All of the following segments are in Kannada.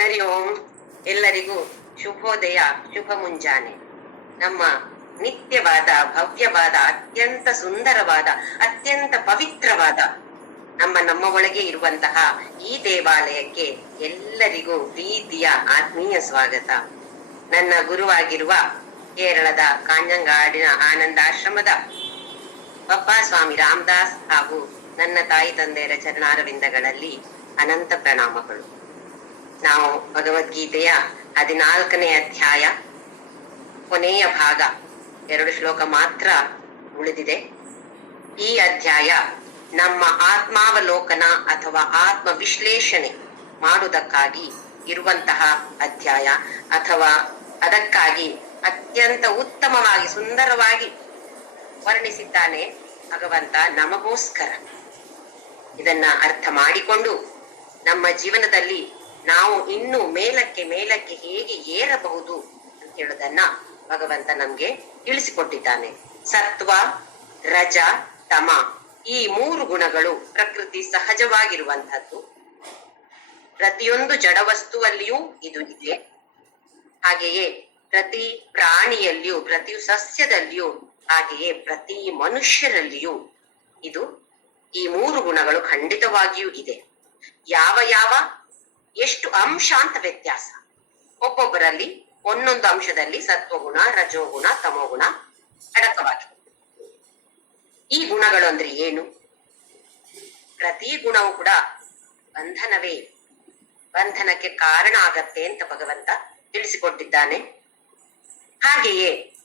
ಹರಿ ಓಂ ಎಲ್ಲರಿಗೂ ಶುಭೋದಯ, ಶುಭ ಮುಂಜಾನೆ. ನಮ್ಮ ನಿತ್ಯವಾದ, ಭವ್ಯವಾದ, ಅತ್ಯಂತ ಸುಂದರವಾದ, ಅತ್ಯಂತ ಪವಿತ್ರವಾದ, ನಮ್ಮ ನಮ್ಮ ಒಳಗೆ ಇರುವಂತಹ ಈ ದೇವಾಲಯಕ್ಕೆ ಎಲ್ಲರಿಗೂ ಪ್ರೀತಿಯ, ಆತ್ಮೀಯ ಸ್ವಾಗತ. ನನ್ನ ಗುರುವಾಗಿರುವ ಕೇರಳದ ಕಾಂಜಂಗಾಡಿನ ಆನಂದಾಶ್ರಮದ ಪಪ್ಪಾ ಸ್ವಾಮಿ ರಾಮದಾಸ್ ಹಾಗೂ ನನ್ನ ತಾಯಿ ತಂದೆಯರ ಚರಣಾರವಿಂದಗಳಲ್ಲಿ ಅನಂತ ಪ್ರಣಾಮಗಳು. ನಾವು ಭಗವದ್ಗೀತೆಯ ಹದಿನಾಲ್ಕನೇ ಅಧ್ಯಾಯ ಕೊನೆಯ ಭಾಗ. ಎರಡು ಶ್ಲೋಕ ಮಾತ್ರ ಉಳಿದಿದೆ. ಈ ಅಧ್ಯಾಯ ನಮ್ಮ ಆತ್ಮಾವಲೋಕನ ಅಥವಾ ಆತ್ಮ ವಿಶ್ಲೇಷಣೆ ಮಾಡುವುದಕ್ಕಾಗಿ ಇರುವಂತಹ ಅಧ್ಯಾಯ ಅಥವಾ ಅದಕ್ಕಾಗಿ ಅತ್ಯಂತ ಉತ್ತಮವಾಗಿ ಸುಂದರವಾಗಿ ವರ್ಣಿಸಿದ್ದಾನೆ ಭಗವಂತ ನಮಗೋಸ್ಕರ. ಇದನ್ನ ಅರ್ಥ ಮಾಡಿಕೊಂಡು ನಮ್ಮ ಜೀವನದಲ್ಲಿ ನಾವು ಇನ್ನು ಮೇಲಕ್ಕೆ ಮೇಲಕ್ಕೆ ಹೇಗೆ ಏರಬಹುದು ಅಂತ ಹೇಳೋದನ್ನ ಭಗವಂತ ನಮ್ಗೆ ತಿಳಿಸಿಕೊಟ್ಟಿದ್ದಾನೆ. ಸತ್ವ, ರಜ, ತಮ ಈ ಮೂರು ಗುಣಗಳು ಪ್ರಕೃತಿ ಸಹಜವಾಗಿರುವಂತಹದ್ದು ಪ್ರತಿಯೊಂದು ಜಡ ವಸ್ತುವಲ್ಲಿಯೂ ಇದು ಇದೆ. ಹಾಗೆಯೇ ಪ್ರತಿ ಪ್ರಾಣಿಯಲ್ಲಿಯೂ, ಪ್ರತಿ ಸಸ್ಯದಲ್ಲಿಯೂ, ಹಾಗೆಯೇ ಪ್ರತಿ ಮನುಷ್ಯರಲ್ಲಿಯೂ ಇದು ಈ ಮೂರು ಗುಣಗಳು ಖಂಡಿತವಾಗಿಯೂ ಇದೆ. ಯಾವ ಯಾವ ಎಷ್ಟು ಅಂಶ ಅಂತ ವ್ಯತ್ಯಾಸ? ಒಬ್ಬೊಬ್ಬರಲ್ಲಿ ಒಂದೊಂದು ಅಂಶದಲ್ಲಿ ಸತ್ವಗುಣ, ರಜೋಗುಣ, ತಮೋಗುಣ ಅಡಕವಾಗಿದೆ. ಈ ಗುಣಗಳು ಅಂದ್ರೆ ಏನು? ಪ್ರತಿ ಗುಣವು ಕೂಡ ಬಂಧನವೇ. ಬಂಧನಕ್ಕೆ ಕಾರಣ ಆಗತ್ತೆ ಅಂತ ಭಗವಂತ ತಿಳಿಸಿಕೊಟ್ಟಿದ್ದಾನೆ. ಹಾಗೆಯೇ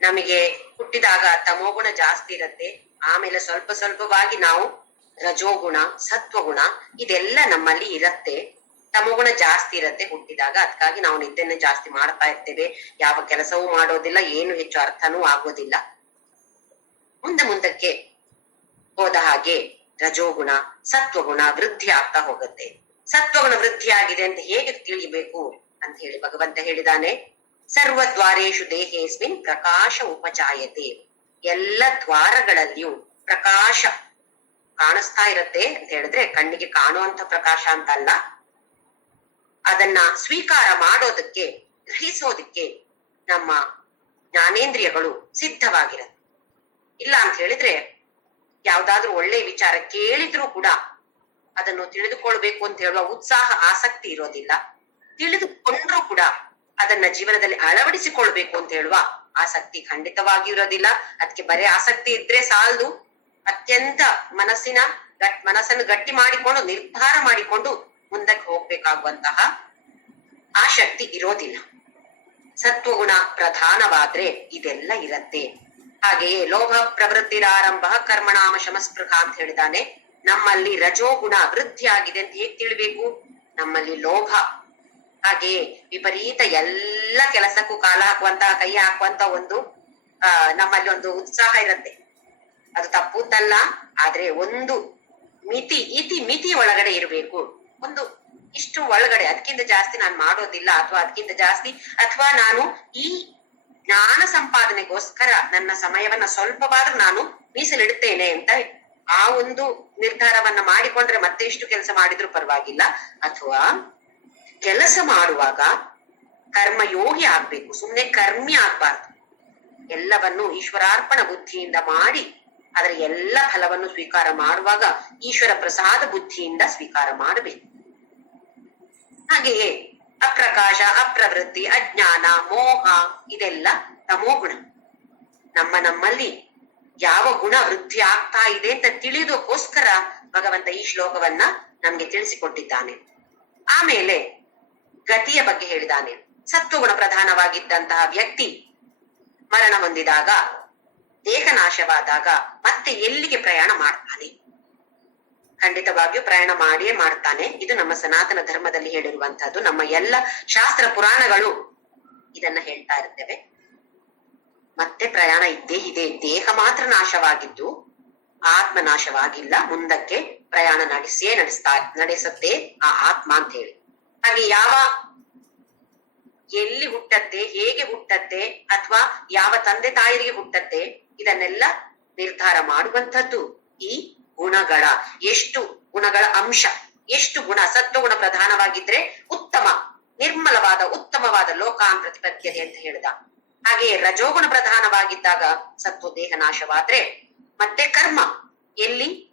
ನಮಗೆ ಹುಟ್ಟಿದಾಗ ತಮೋಗುಣ ಜಾಸ್ತಿ ಇರತ್ತೆ. ಆಮೇಲೆ ಸ್ವಲ್ಪ ಸ್ವಲ್ಪವಾಗಿ ನಾವು ರಜೋಗುಣ, ಸತ್ವಗುಣ ಇದೆಲ್ಲ ನಮ್ಮಲ್ಲಿ ಇರತ್ತೆ. ತಮೋಗುಣ ಜಾಸ್ತಿ ಇರತ್ತೆ ಹುಟ್ಟಿದಾಗ. ಅದಕ್ಕಾಗಿ ನಾವು ನಿದ್ದೆನೆ ಜಾಸ್ತಿ ಮಾಡ್ತಾ ಇರ್ತೇವೆ. ಯಾವ ಕೆಲಸವೂ ಮಾಡೋದಿಲ್ಲ, ಏನು ಹೆಚ್ಚು ಅರ್ಥನೂ ಆಗೋದಿಲ್ಲ. ಮುಂದೆ ಮುಂದಕ್ಕೆ ಹೋದ ಹಾಗೆ ರಜೋಗುಣ, ಸತ್ವಗುಣ ವೃದ್ಧಿ ಆಗ್ತಾ ಹೋಗುತ್ತೆ. ಸತ್ವಗುಣ ವೃದ್ಧಿ ಆಗಿದೆ ಅಂತ ಹೇಗೆ ತಿಳಿಬೇಕು ಅಂತ ಹೇಳಿ ಭಗವಂತ ಹೇಳಿದಾನೆ. ಸರ್ವ ದ್ವಾರೇಶು ದೇಹೇಸ್ಮಿನ್ ಪ್ರಕಾಶ ಉಪಚಾಯತೆ ಎಲ್ಲ ದ್ವಾರಗಳಲ್ಲಿಯೂ ಪ್ರಕಾಶ ಕಾಣಿಸ್ತಾ ಇರತ್ತೆ ಅಂತ ಹೇಳಿದ್ರೆ ಕಣ್ಣಿಗೆ ಕಾಣುವಂತ ಪ್ರಕಾಶ ಅಂತ ಅಲ್ಲ. ಅದನ್ನ ಸ್ವೀಕಾರ ಮಾಡೋದಕ್ಕೆ, ಗ್ರಹಿಸೋದಕ್ಕೆ ನಮ್ಮ ಜ್ಞಾನೇಂದ್ರಿಯಗಳು ಸಿದ್ಧವಾಗಿರತ್ತೆ. ಇಲ್ಲ ಅಂತ ಹೇಳಿದ್ರೆ ಯಾವ್ದಾದ್ರೂ ಒಳ್ಳೆ ವಿಚಾರ ಕೇಳಿದ್ರೂ ಕೂಡ ಅದನ್ನು ತಿಳಿದುಕೊಳ್ಬೇಕು ಅಂತ ಹೇಳುವ ಉತ್ಸಾಹ, ಆಸಕ್ತಿ ಇರೋದಿಲ್ಲ. ತಿಳಿದುಕೊಂಡ್ರೂ ಕೂಡ ಅದನ್ನ ಜೀವನದಲ್ಲಿ ಅಳವಡಿಸಿಕೊಳ್ಬೇಕು ಅಂತ ಹೇಳುವ ಆಸಕ್ತಿ ಖಂಡಿತವಾಗಿ ಇರೋದಿಲ್ಲ ಅದಕ್ಕೆ ಬರೇ ಆಸಕ್ತಿ ಇದ್ರೆ ಸಾಲದು. ಅತ್ಯಂತ ಮನಸ್ಸಿನ ಗಟ್, ಮನಸ್ಸನ್ನು ಗಟ್ಟಿ ಮಾಡಿಕೊಂಡು, ನಿರ್ಧಾರ ಮಾಡಿಕೊಂಡು ಮುಂದಕ್ಕೆ ಹೋಗ್ಬೇಕಾಗುವಂತಹ ಆ ಶಕ್ತಿ ಇರೋದಿಲ್ಲ. ಸತ್ವಗುಣ ಪ್ರಧಾನವಾದ್ರೆ ಇದೆಲ್ಲ ಇರತ್ತೆ. ಹಾಗೆಯೇ ಲೋಭ ಪ್ರವೃತ್ತಿರಾರಂಭ ಕರ್ಮಣಾಮ ಶಮಸ್ಪೃಹ ಅಂತ ಹೇಳಿದಾನೆ. ನಮ್ಮಲ್ಲಿ ರಜೋಗುಣ ವೃದ್ಧಿ ಆಗಿದೆ ಅಂತ ಹೇಗ್ ತಿಳಿಬೇಕು? ನಮ್ಮಲ್ಲಿ ಲೋಭ. ಹಾಗೆಯೇ ವಿಪರೀತ ಎಲ್ಲ ಕೆಲಸಕ್ಕೂ ಕಾಲ ಹಾಕುವಂತಹ, ಕೈ ಹಾಕುವಂತ ಒಂದು, ಆ, ನಮ್ಮಲ್ಲಿ ಒಂದು ಉತ್ಸಾಹ ಇರತ್ತೆ. ಅದು ತಪ್ಪುತ್ತಲ್ಲ ಆದ್ರೆ ಒಂದು ಮಿತಿ, ಇತಿ ಮಿತಿ ಒಳಗಡೆ ಇರಬೇಕು. ಒಂದು ಇಷ್ಟು ಒಳಗಡೆ, ಅದಕ್ಕಿಂತ ಜಾಸ್ತಿ ನಾನು ಮಾಡೋದಿಲ್ಲ ಅಥವಾ ಅದಕ್ಕಿಂತ ಜಾಸ್ತಿ, ಅಥವಾ ನಾನು ಈ ಜ್ಞಾನ ಸಂಪಾದನೆಗೋಸ್ಕರ ನನ್ನ ಸಮಯವನ್ನ ಸ್ವಲ್ಪವಾದ್ರೂ ನಾನು ಮೀಸಲಿಡುತ್ತೇನೆ ಅಂತ ಆ ಒಂದು ನಿರ್ಧಾರವನ್ನ ಮಾಡಿಕೊಂಡ್ರೆ ಮತ್ತೆ ಇಷ್ಟು ಕೆಲಸ ಮಾಡಿದ್ರು ಪರವಾಗಿಲ್ಲ. ಅಥವಾ ಕೆಲಸ ಮಾಡುವಾಗ ಕರ್ಮಯೋಗಿ ಆಗ್ಬೇಕು, ಸುಮ್ನೆ ಕರ್ಮಿ ಆಗ್ಬಾರ್ದು. ಎಲ್ಲವನ್ನು ಈಶ್ವರಾರ್ಪಣ ಬುದ್ಧಿಯಿಂದ ಮಾಡಿ ಅದರ ಎಲ್ಲ ಫಲವನ್ನು ಸ್ವೀಕಾರ ಮಾಡುವಾಗ ಈಶ್ವರ ಪ್ರಸಾದ ಬುದ್ಧಿಯಿಂದ ಸ್ವೀಕಾರ ಮಾಡಬೇಕು. ಹಾಗೆಯೇ ಅಪ್ರಕಾಶ, ಅಪ್ರವೃತ್ತಿ, ಅಜ್ಞಾನ, ಮೋಹ ಇದೆಲ್ಲ ತಮೋಗುಣ ನಮ್ಮ ನಮ್ಮಲ್ಲಿ ಯಾವ ಗುಣ ವೃದ್ಧಿ ಆಗ್ತಾ ಇದೆ ಅಂತ ತಿಳಿದುಕೋಸ್ಕರ ಭಗವಂತ ಈ ಶ್ಲೋಕವನ್ನ ನಮ್ಗೆ ತಿಳಿಸಿಕೊಟ್ಟಿದ್ದಾನೆ. ಆಮೇಲೆ ಗತಿಯ ಬಗ್ಗೆ ಹೇಳಿದಾನೆ. ಸತ್ವಗುಣ ಪ್ರಧಾನವಾಗಿದ್ದಂತಹ ವ್ಯಕ್ತಿ ಮರಣ ಹೊಂದಿದಾಗ ದೇಹ ನಾಶವಾದಾಗ ಮತ್ತೆ ಎಲ್ಲಿಗೆ ಪ್ರಯಾಣ ಮಾಡ್ತಾನೆ? ಖಂಡಿತವಾಗಿಯೂ ಪ್ರಯಾಣ ಮಾಡಿಯೇ ಮಾಡ್ತಾನೆ. ಇದು ನಮ್ಮ ಸನಾತನ ಧರ್ಮದಲ್ಲಿ ಹೇಳಿರುವಂತಹದ್ದು. ನಮ್ಮ ಎಲ್ಲ ಶಾಸ್ತ್ರ ಪುರಾಣಗಳು ಇದನ್ನ ಹೇಳ್ತಾ ಇರ್ತೇವೆ. ಮತ್ತೆ ಪ್ರಯಾಣ ಇದ್ದೇ ಇದೆ. ದೇಹ ಮಾತ್ರ ನಾಶವಾಗಿದ್ದು ಆತ್ಮ ನಾಶವಾಗಿಲ್ಲ ಮುಂದಕ್ಕೆ ಪ್ರಯಾಣ ನಡೆಸಿಯೇ ನಡೆಸ್ತಾ, ನಡೆಸುತ್ತೆ ಆ ಆತ್ಮ ಅಂತ ಹೇಳಿ ಹಾಗೆ ಯಾವ, ಎಲ್ಲಿ ಹುಟ್ಟತ್ತೆ ಹೇಗೆ ಹುಟ್ಟತ್ತೆ ಅಥವಾ ಯಾವ ತಂದೆ ತಾಯಿಗೆ ಹುಟ್ಟತ್ತೆ ಇದನ್ನೆಲ್ಲ ನಿರ್ಧಾರ ಮಾಡುವಂಥದ್ದು ಈ ಗುಣಗಳ, ಎಷ್ಟು ಗುಣಗಳ ಅಂಶ, ಎಷ್ಟು ಗುಣ ಸತ್ವಗುಣ ಪ್ರಧಾನವಾಗಿದ್ರೆ ಉತ್ತಮ, ನಿರ್ಮಲವಾದ, ಉತ್ತಮವಾದ ಲೋಕಾಂ ಪ್ರತಿಪದ್ಯತೆ ಅಂತ ಹೇಳಿದ. ಹಾಗೆಯೇ ರಜೋಗುಣ ಪ್ರಧಾನವಾಗಿದ್ದಾಗ ಸತ್ವ ದೇಹ ನಾಶವಾದ್ರೆ ಮತ್ತೆ ಕರ್ಮ. ಎಲ್ಲಿ?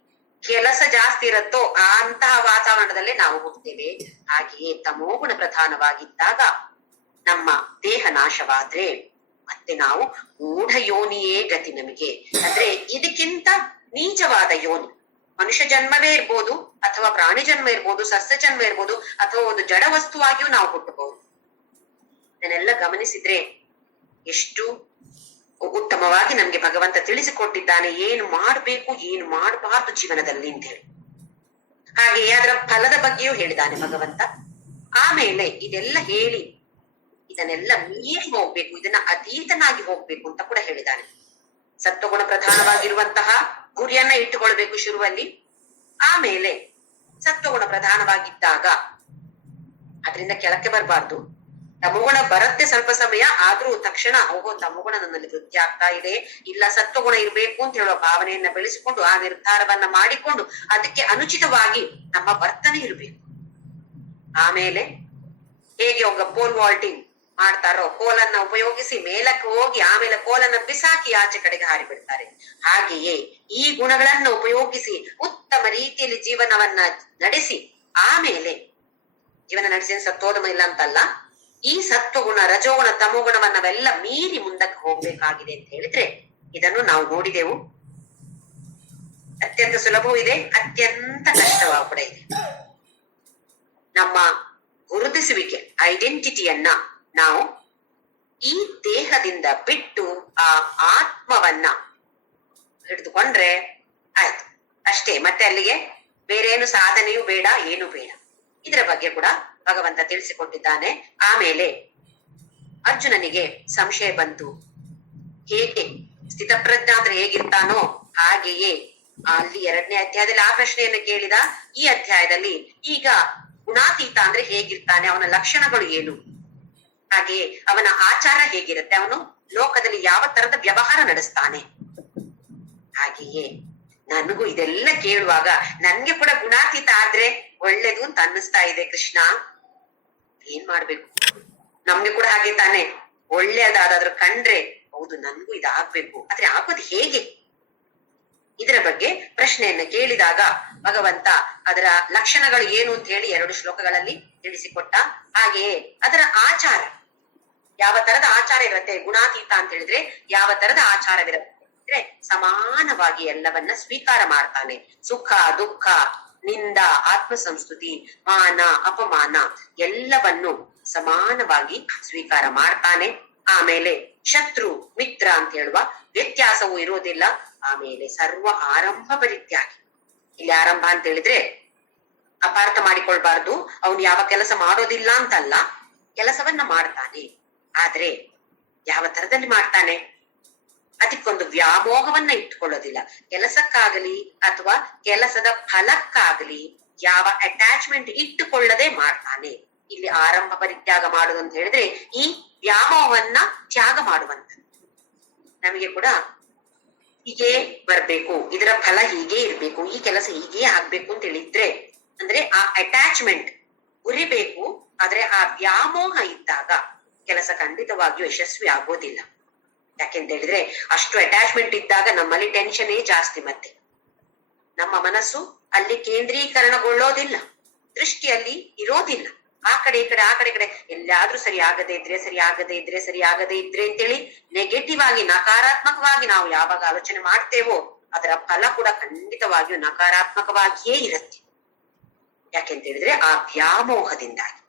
ಕೆಲಸ ಜಾಸ್ತಿ ಇರುತ್ತೋ ಅಂತಹ ವಾತಾವರಣದಲ್ಲೇ ನಾವು ಹೋಗ್ತೇವೆ. ಹಾಗೆಯೇ ತಮೋಗುಣ ಪ್ರಧಾನವಾಗಿದ್ದಾಗ ನಮ್ಮ ದೇಹ ನಾಶವಾದ್ರೆ ಮತ್ತೆ ನಾವು ಮೂಢ ಯೋನಿಯೇ ಗತಿ ನಮಗೆ. ಅಂದ್ರೆ ಇದಕ್ಕಿಂತ ನೀಚವಾದ ಯೋನಿ. ಮನುಷ್ಯ ಜನ್ಮವೇ ಇರ್ಬೋದು, ಅಥವಾ ಪ್ರಾಣಿ ಜನ್ಮ ಇರ್ಬೋದು, ಸಸ್ಯ ಜನ್ಮ ಇರ್ಬೋದು, ಅಥವಾ ಒಂದು ಜಡ ವಸ್ತುವಾಗಿಯೂ ನಾವು ಹುಟ್ಟಬಹುದು. ಇದನ್ನೆಲ್ಲ ಗಮನಿಸಿದ್ರೆ ಎಷ್ಟು ಉತ್ತಮವಾಗಿ ನಮ್ಗೆ ಭಗವಂತ ತಿಳಿಸಿಕೊಟ್ಟಿದ್ದಾನೆ, ಏನು ಮಾಡಬೇಕು, ಏನು ಮಾಡಬಾರ್ದು ಜೀವನದಲ್ಲಿ ಅಂತ ಹೇಳಿ ಹಾಗೆಯೇ ಅದರ ಫಲದ ಬಗ್ಗೆಯೂ ಹೇಳಿದ್ದಾನೆ ಭಗವಂತ. ಆಮೇಲೆ ಇದೆಲ್ಲ ಹೇಳಿ ಇದನ್ನೆಲ್ಲ ಮೀರಿ ಹೋಗ್ಬೇಕು, ಇದನ್ನ ಅತೀತನಾಗಿ ಹೋಗ್ಬೇಕು ಅಂತ ಕೂಡ ಹೇಳಿದ್ದಾನೆ ಸತ್ವಗುಣ ಪ್ರಧಾನವಾಗಿರುವಂತಹ ಗುರಿಯನ್ನ ಇಟ್ಟುಕೊಳ್ಬೇಕು ಶುರುವಲ್ಲಿ. ಆಮೇಲೆ ಸತ್ವಗುಣ ಪ್ರಧಾನವಾಗಿದ್ದಾಗ ಅದರಿಂದ ಕೆಳಕ್ಕೆ ಬರಬಾರ್ದು. ತಮಗುಣ ಬರುತ್ತೆ ಸ್ವಲ್ಪ ಸಮಯ, ಆದ್ರೂ ತಕ್ಷಣ ಓಹೋ, ತಮಗುಣ ನನ್ನಲ್ಲಿ ವೃದ್ಧಿ ಆಗ್ತಾ ಇದೆ. ಇಲ್ಲ, ಸತ್ವಗುಣ ಇರಬೇಕು ಅಂತ ಹೇಳುವ ಭಾವನೆಯನ್ನ ಬೆಳೆಸಿಕೊಂಡು ಆ ನಿರ್ಧಾರವನ್ನ ಮಾಡಿಕೊಂಡು ಅದಕ್ಕೆ ಅನುಚಿತವಾಗಿ ನಮ್ಮ ವರ್ತನೆ ಇರಬೇಕು. ಆಮೇಲೆ ಹೇಗೆ ಒಬ್ಬ ಪೋಲ್ ವಾಲ್ಟಿಂಗ್? ಮಾಡ್ತಾರೋ, ಕೋಲನ್ನ ಉಪಯೋಗಿಸಿ ಮೇಲಕ್ಕೆ ಹೋಗಿ ಆಮೇಲೆ ಕೋಲನ್ನ ಬಿಸಾಕಿ ಆಚೆ ಕಡೆಗೆ ಹಾರಿ ಬಿಡ್ತಾರೆ. ಹಾಗೆಯೇ ಈ ಗುಣಗಳನ್ನ ಉಪಯೋಗಿಸಿ ಉತ್ತಮ ರೀತಿಯಲ್ಲಿ ಜೀವನವನ್ನ ನಡೆಸಿ, ಆಮೇಲೆ ಜೀವನ ನಡೆಸಿ ಸತ್ತೋದಮ ಇಲ್ಲ ಅಂತಲ್ಲ, ಈ ಸತ್ವಗುಣ, ರಜೋಗುಣ ತಮೋಗುಣವನ್ನವೆಲ್ಲ ಮೀರಿ ಮುಂದಕ್ಕೆ ಹೋಗ್ಬೇಕಾಗಿದೆ ಅಂತ ಹೇಳಿದ್ರೆ ಇದನ್ನು ನಾವು ನೋಡಿದೆವು. ಅತ್ಯಂತ ಸುಲಭವೂ ಇದೆ, ಅತ್ಯಂತ ಕಷ್ಟವೂ ನಮ್ಮ ಗುರುತಿಸುವಿಕೆ ಐಡೆಂಟಿಟಿಯನ್ನ ನಾವು ಈ ದೇಹದಿಂದ ಬಿಟ್ಟು ಆ ಆತ್ಮವನ್ನ ಹಿಡಿದುಕೊಂಡ್ರೆ ಆಯ್ತು. ಅಷ್ಟೇ. ಮತ್ತೆ ಅಲ್ಲಿಗೆ ಬೇರೇನು ಸಾಧನೆಯೂ ಬೇಡ, ಏನು ಬೇಡ. ಇದರ ಬಗ್ಗೆ ಕೂಡ ಭಗವಂತ ತಿಳಿಸಿಕೊಟ್ಟಿದ್ದಾನೆ ಆಮೇಲೆ ಅರ್ಜುನನಿಗೆ ಸಂಶಯ ಬಂತು. ಹೇಗೆ? ಸ್ಥಿತಪ್ರಜ್ಞ ಅಂದ್ರೆ ಹೇಗಿರ್ತಾನೋ ಹಾಗೆಯೇ. ಅಲ್ಲಿ ಎರಡನೇ ಅಧ್ಯಾಯದಲ್ಲಿ ಆ ಪ್ರಶ್ನೆಯನ್ನು ಕೇಳಿದ. ಈ ಅಧ್ಯಾಯದಲ್ಲಿ ಈಗ ಗುಣಾತೀತ ಅಂದ್ರೆ ಹೇಗಿರ್ತಾನೆ, ಅವನ ಲಕ್ಷಣಗಳು ಏನು? ಹಾಗೆಯೇ ಅವನ ಆಚಾರ ಹೇಗಿರುತ್ತೆ? ಅವನು ಲೋಕದಲ್ಲಿ ಯಾವ ತರದ ವ್ಯವಹಾರ ನಡೆಸ್ತಾನೆ? ಹಾಗೆಯೇ ನನಗೂ ಇದೆಲ್ಲ ಕೇಳುವಾಗ ನನ್ಗೆ ಕೂಡ ಗುಣಾತೀತ ಆದ್ರೆ ಒಳ್ಳೇದು ಅಂತ ಅನ್ನಿಸ್ತಾ ಇದೆ ಕೃಷ್ಣ. ಏನ್ ಮಾಡ್ಬೇಕು? ನಮ್ಗೆ ಕೂಡ ಹಾಗೆ ತಾನೆ. ಒಳ್ಳೆಯದಾದ್ರೂ ಕಂಡ್ರೆ ಹೌದು, ನನ್ಗೂ ಇದಾಗ್ಬೇಕು. ಆದ್ರೆ ಆಗೋದು ಹೇಗೆ? ಇದರ ಬಗ್ಗೆ ಪ್ರಶ್ನೆಯನ್ನ ಕೇಳಿದಾಗ ಭಗವಂತ ಅದರ ಲಕ್ಷಣಗಳು ಏನು ಅಂತ ಹೇಳಿ ಎರಡು ಶ್ಲೋಕಗಳಲ್ಲಿ ತಿಳಿಸಿಕೊಟ್ಟ ಹಾಗೆಯೇ ಅದರ ಆಚಾರ. ಯಾವ ತರದ ಆಚಾರ ಇರುತ್ತೆ? ಗುಣಾತೀತ ಅಂತ ಹೇಳಿದ್ರೆ ಯಾವ ತರದ ಆಚಾರವಿರುತ್ತೆ? ಅಂದ್ರೆ ಸಮಾನವಾಗಿ ಎಲ್ಲವನ್ನ ಸ್ವೀಕಾರ ಮಾಡ್ತಾನೆ. ಸುಖ, ದುಃಖ, ನಿಂದ ಆತ್ಮ ಸಂಸ್ಕೃತಿ ಮಾನ, ಅಪಮಾನ ಎಲ್ಲವನ್ನು ಸಮಾನವಾಗಿ ಸ್ವೀಕಾರ ಮಾಡ್ತಾನೆ. ಆಮೇಲೆ ಶತ್ರು, ಮಿತ್ರ ಅಂತ ಹೇಳುವ ವ್ಯತ್ಯಾಸವೂ ಇರೋದಿಲ್ಲ ಆಮೇಲೆ ಸರ್ವ ಆರಂಭ ಪರಿತ್ಯಾಗಿ ಇಲ್ಲಿ ಆರಂಭ ಅಂತ ಹೇಳಿದ್ರೆ ಅಪಾರ್ಥ ಮಾಡಿಕೊಳ್ಬಾರ್ದು. ಅವನು ಯಾವ ಕೆಲಸ ಮಾಡೋದಿಲ್ಲ ಅಂತಲ್ಲ, ಕೆಲಸವನ್ನ ಮಾಡ್ತಾನೆ. ಆದ್ರೆ ಯಾವ ತರದಲ್ಲಿ ಮಾಡ್ತಾನೆ? ಅದಕ್ಕೊಂದು ವ್ಯಾಮೋಹವನ್ನ ಇಟ್ಕೊಳ್ಳೋದಿಲ್ಲ. ಕೆಲಸಕ್ಕಾಗಲಿ ಅಥವಾ ಕೆಲಸದ ಫಲಕ್ಕಾಗಲಿ ಯಾವ ಅಟ್ಯಾಚ್ಮೆಂಟ್ ಇಟ್ಟುಕೊಳ್ಳದೆ ಮಾಡ್ತಾನೆ. ಇಲ್ಲಿ ಆರಂಭ ಪರಿತ್ಯಾಗ ಮಾಡುದು ಅಂತ ಹೇಳಿದ್ರೆ ಈ ವ್ಯಾಮೋಹವನ್ನ ತ್ಯಾಗ ಮಾಡುವಂಥದ್ದು. ನಮಗೆ ಕೂಡ ಹೀಗೆ ಬರ್ಬೇಕು. ಇದರ ಫಲ ಹೀಗೆ ಇರ್ಬೇಕು. ಈ ಕೆಲಸ ಹೀಗೆ ಆಗ್ಬೇಕು ಅಂತ ಹೇಳಿದ್ರೆ, ಅಂದ್ರೆ ಆ ಅಟ್ಯಾಚ್ಮೆಂಟ್ ಉರಿಬೇಕು, ಆದ್ರೆ ಆ ವ್ಯಾಮೋಹ ಇದ್ದಾಗ ಕೆಲಸ ಖಂಡಿತವಾಗಿಯೂ ಯಶಸ್ವಿ ಆಗೋದಿಲ್ಲ. ಯಾಕೆಂತ ಹೇಳಿದ್ರೆ ಅಷ್ಟು ಅಟ್ಯಾಚ್ಮೆಂಟ್ ಇದ್ದಾಗ ನಮ್ಮಲ್ಲಿ ಟೆನ್ಷನ್ನೇ ಜಾಸ್ತಿ ಮತ್ತೆ. ನಮ್ಮ ಮನಸ್ಸು ಅಲ್ಲಿ ಕೇಂದ್ರೀಕರಣಗೊಳ್ಳೋದಿಲ್ಲ. ದೃಷ್ಟಿಯಲ್ಲಿ ಇರೋದಿಲ್ಲ. ಆ ಕಡೆ ಈ ಕಡೆ, ಆ ಕಡೆ ಕಡೆ. ಎಲ್ಲಾದ್ರೂ ಸರಿ ಆಗದೆ ಇದ್ರೆ ಸರಿ, ಆಗದೆ ಇದ್ರೆ ಸರಿ, ಆಗದೆ ಇದ್ರೆ ಅಂತೇಳಿ ನೆಗೆಟಿವ್ ಆಗಿ, ನಕಾರಾತ್ಮಕವಾಗಿ ನಾವು ಯಾವಾಗ ಆಲೋಚನೆ ಮಾಡ್ತೇವೋ ಅದರ ಫಲ ಕೂಡ ಖಂಡಿತವಾಗಿಯೂ ನಕಾರಾತ್ಮಕವಾಗಿಯೇ ಇರುತ್ತೆ. ಯಾಕೆಂತ ಹೇಳಿದ್ರೆ ಆ ವ್ಯಾಮೋಹದಿಂದಾಗಿ.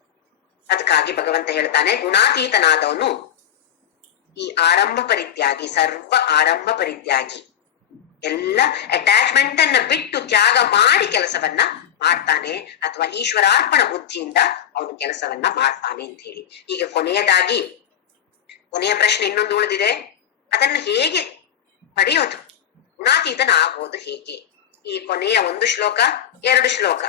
ಅದಕ್ಕಾಗಿ ಭಗವಂತ ಹೇಳ್ತಾನೆ, ಗುಣಾತೀತನಾದವನು ಈ ಆರಂಭ ಪರಿತ್ಯಾಗಿ, ಸರ್ವ ಆರಂಭ ಪರಿತ್ಯಾಗಿ, ಎಲ್ಲ ಅಟ್ಯಾಚ್ಮೆಂಟ್ ಅನ್ನ ಬಿಟ್ಟು ತ್ಯಾಗ ಮಾಡಿ ಕೆಲಸವನ್ನ ಮಾಡ್ತಾನೆ ಅಥವಾ ಈಶ್ವರಾರ್ಪಣ ಬುದ್ಧಿಯಿಂದ ಅವನು ಕೆಲಸವನ್ನ ಮಾಡ್ತಾನೆ ಅಂತ ಹೇಳಿ. ಈಗ ಕೊನೆಯದಾಗಿ, ಕೊನೆಯ ಪ್ರಶ್ನೆ ಇನ್ನೊಂದು ಉಳಿದಿದೆ. ಅದನ್ನು ಹೇಗೆ ಪಡೆಯೋದು? ಗುಣಾತೀತನ ಆಗೋದು ಹೇಗೆ? ಈ ಕೊನೆಯ ಒಂದು ಶ್ಲೋಕ, ಎರಡು ಶ್ಲೋಕ.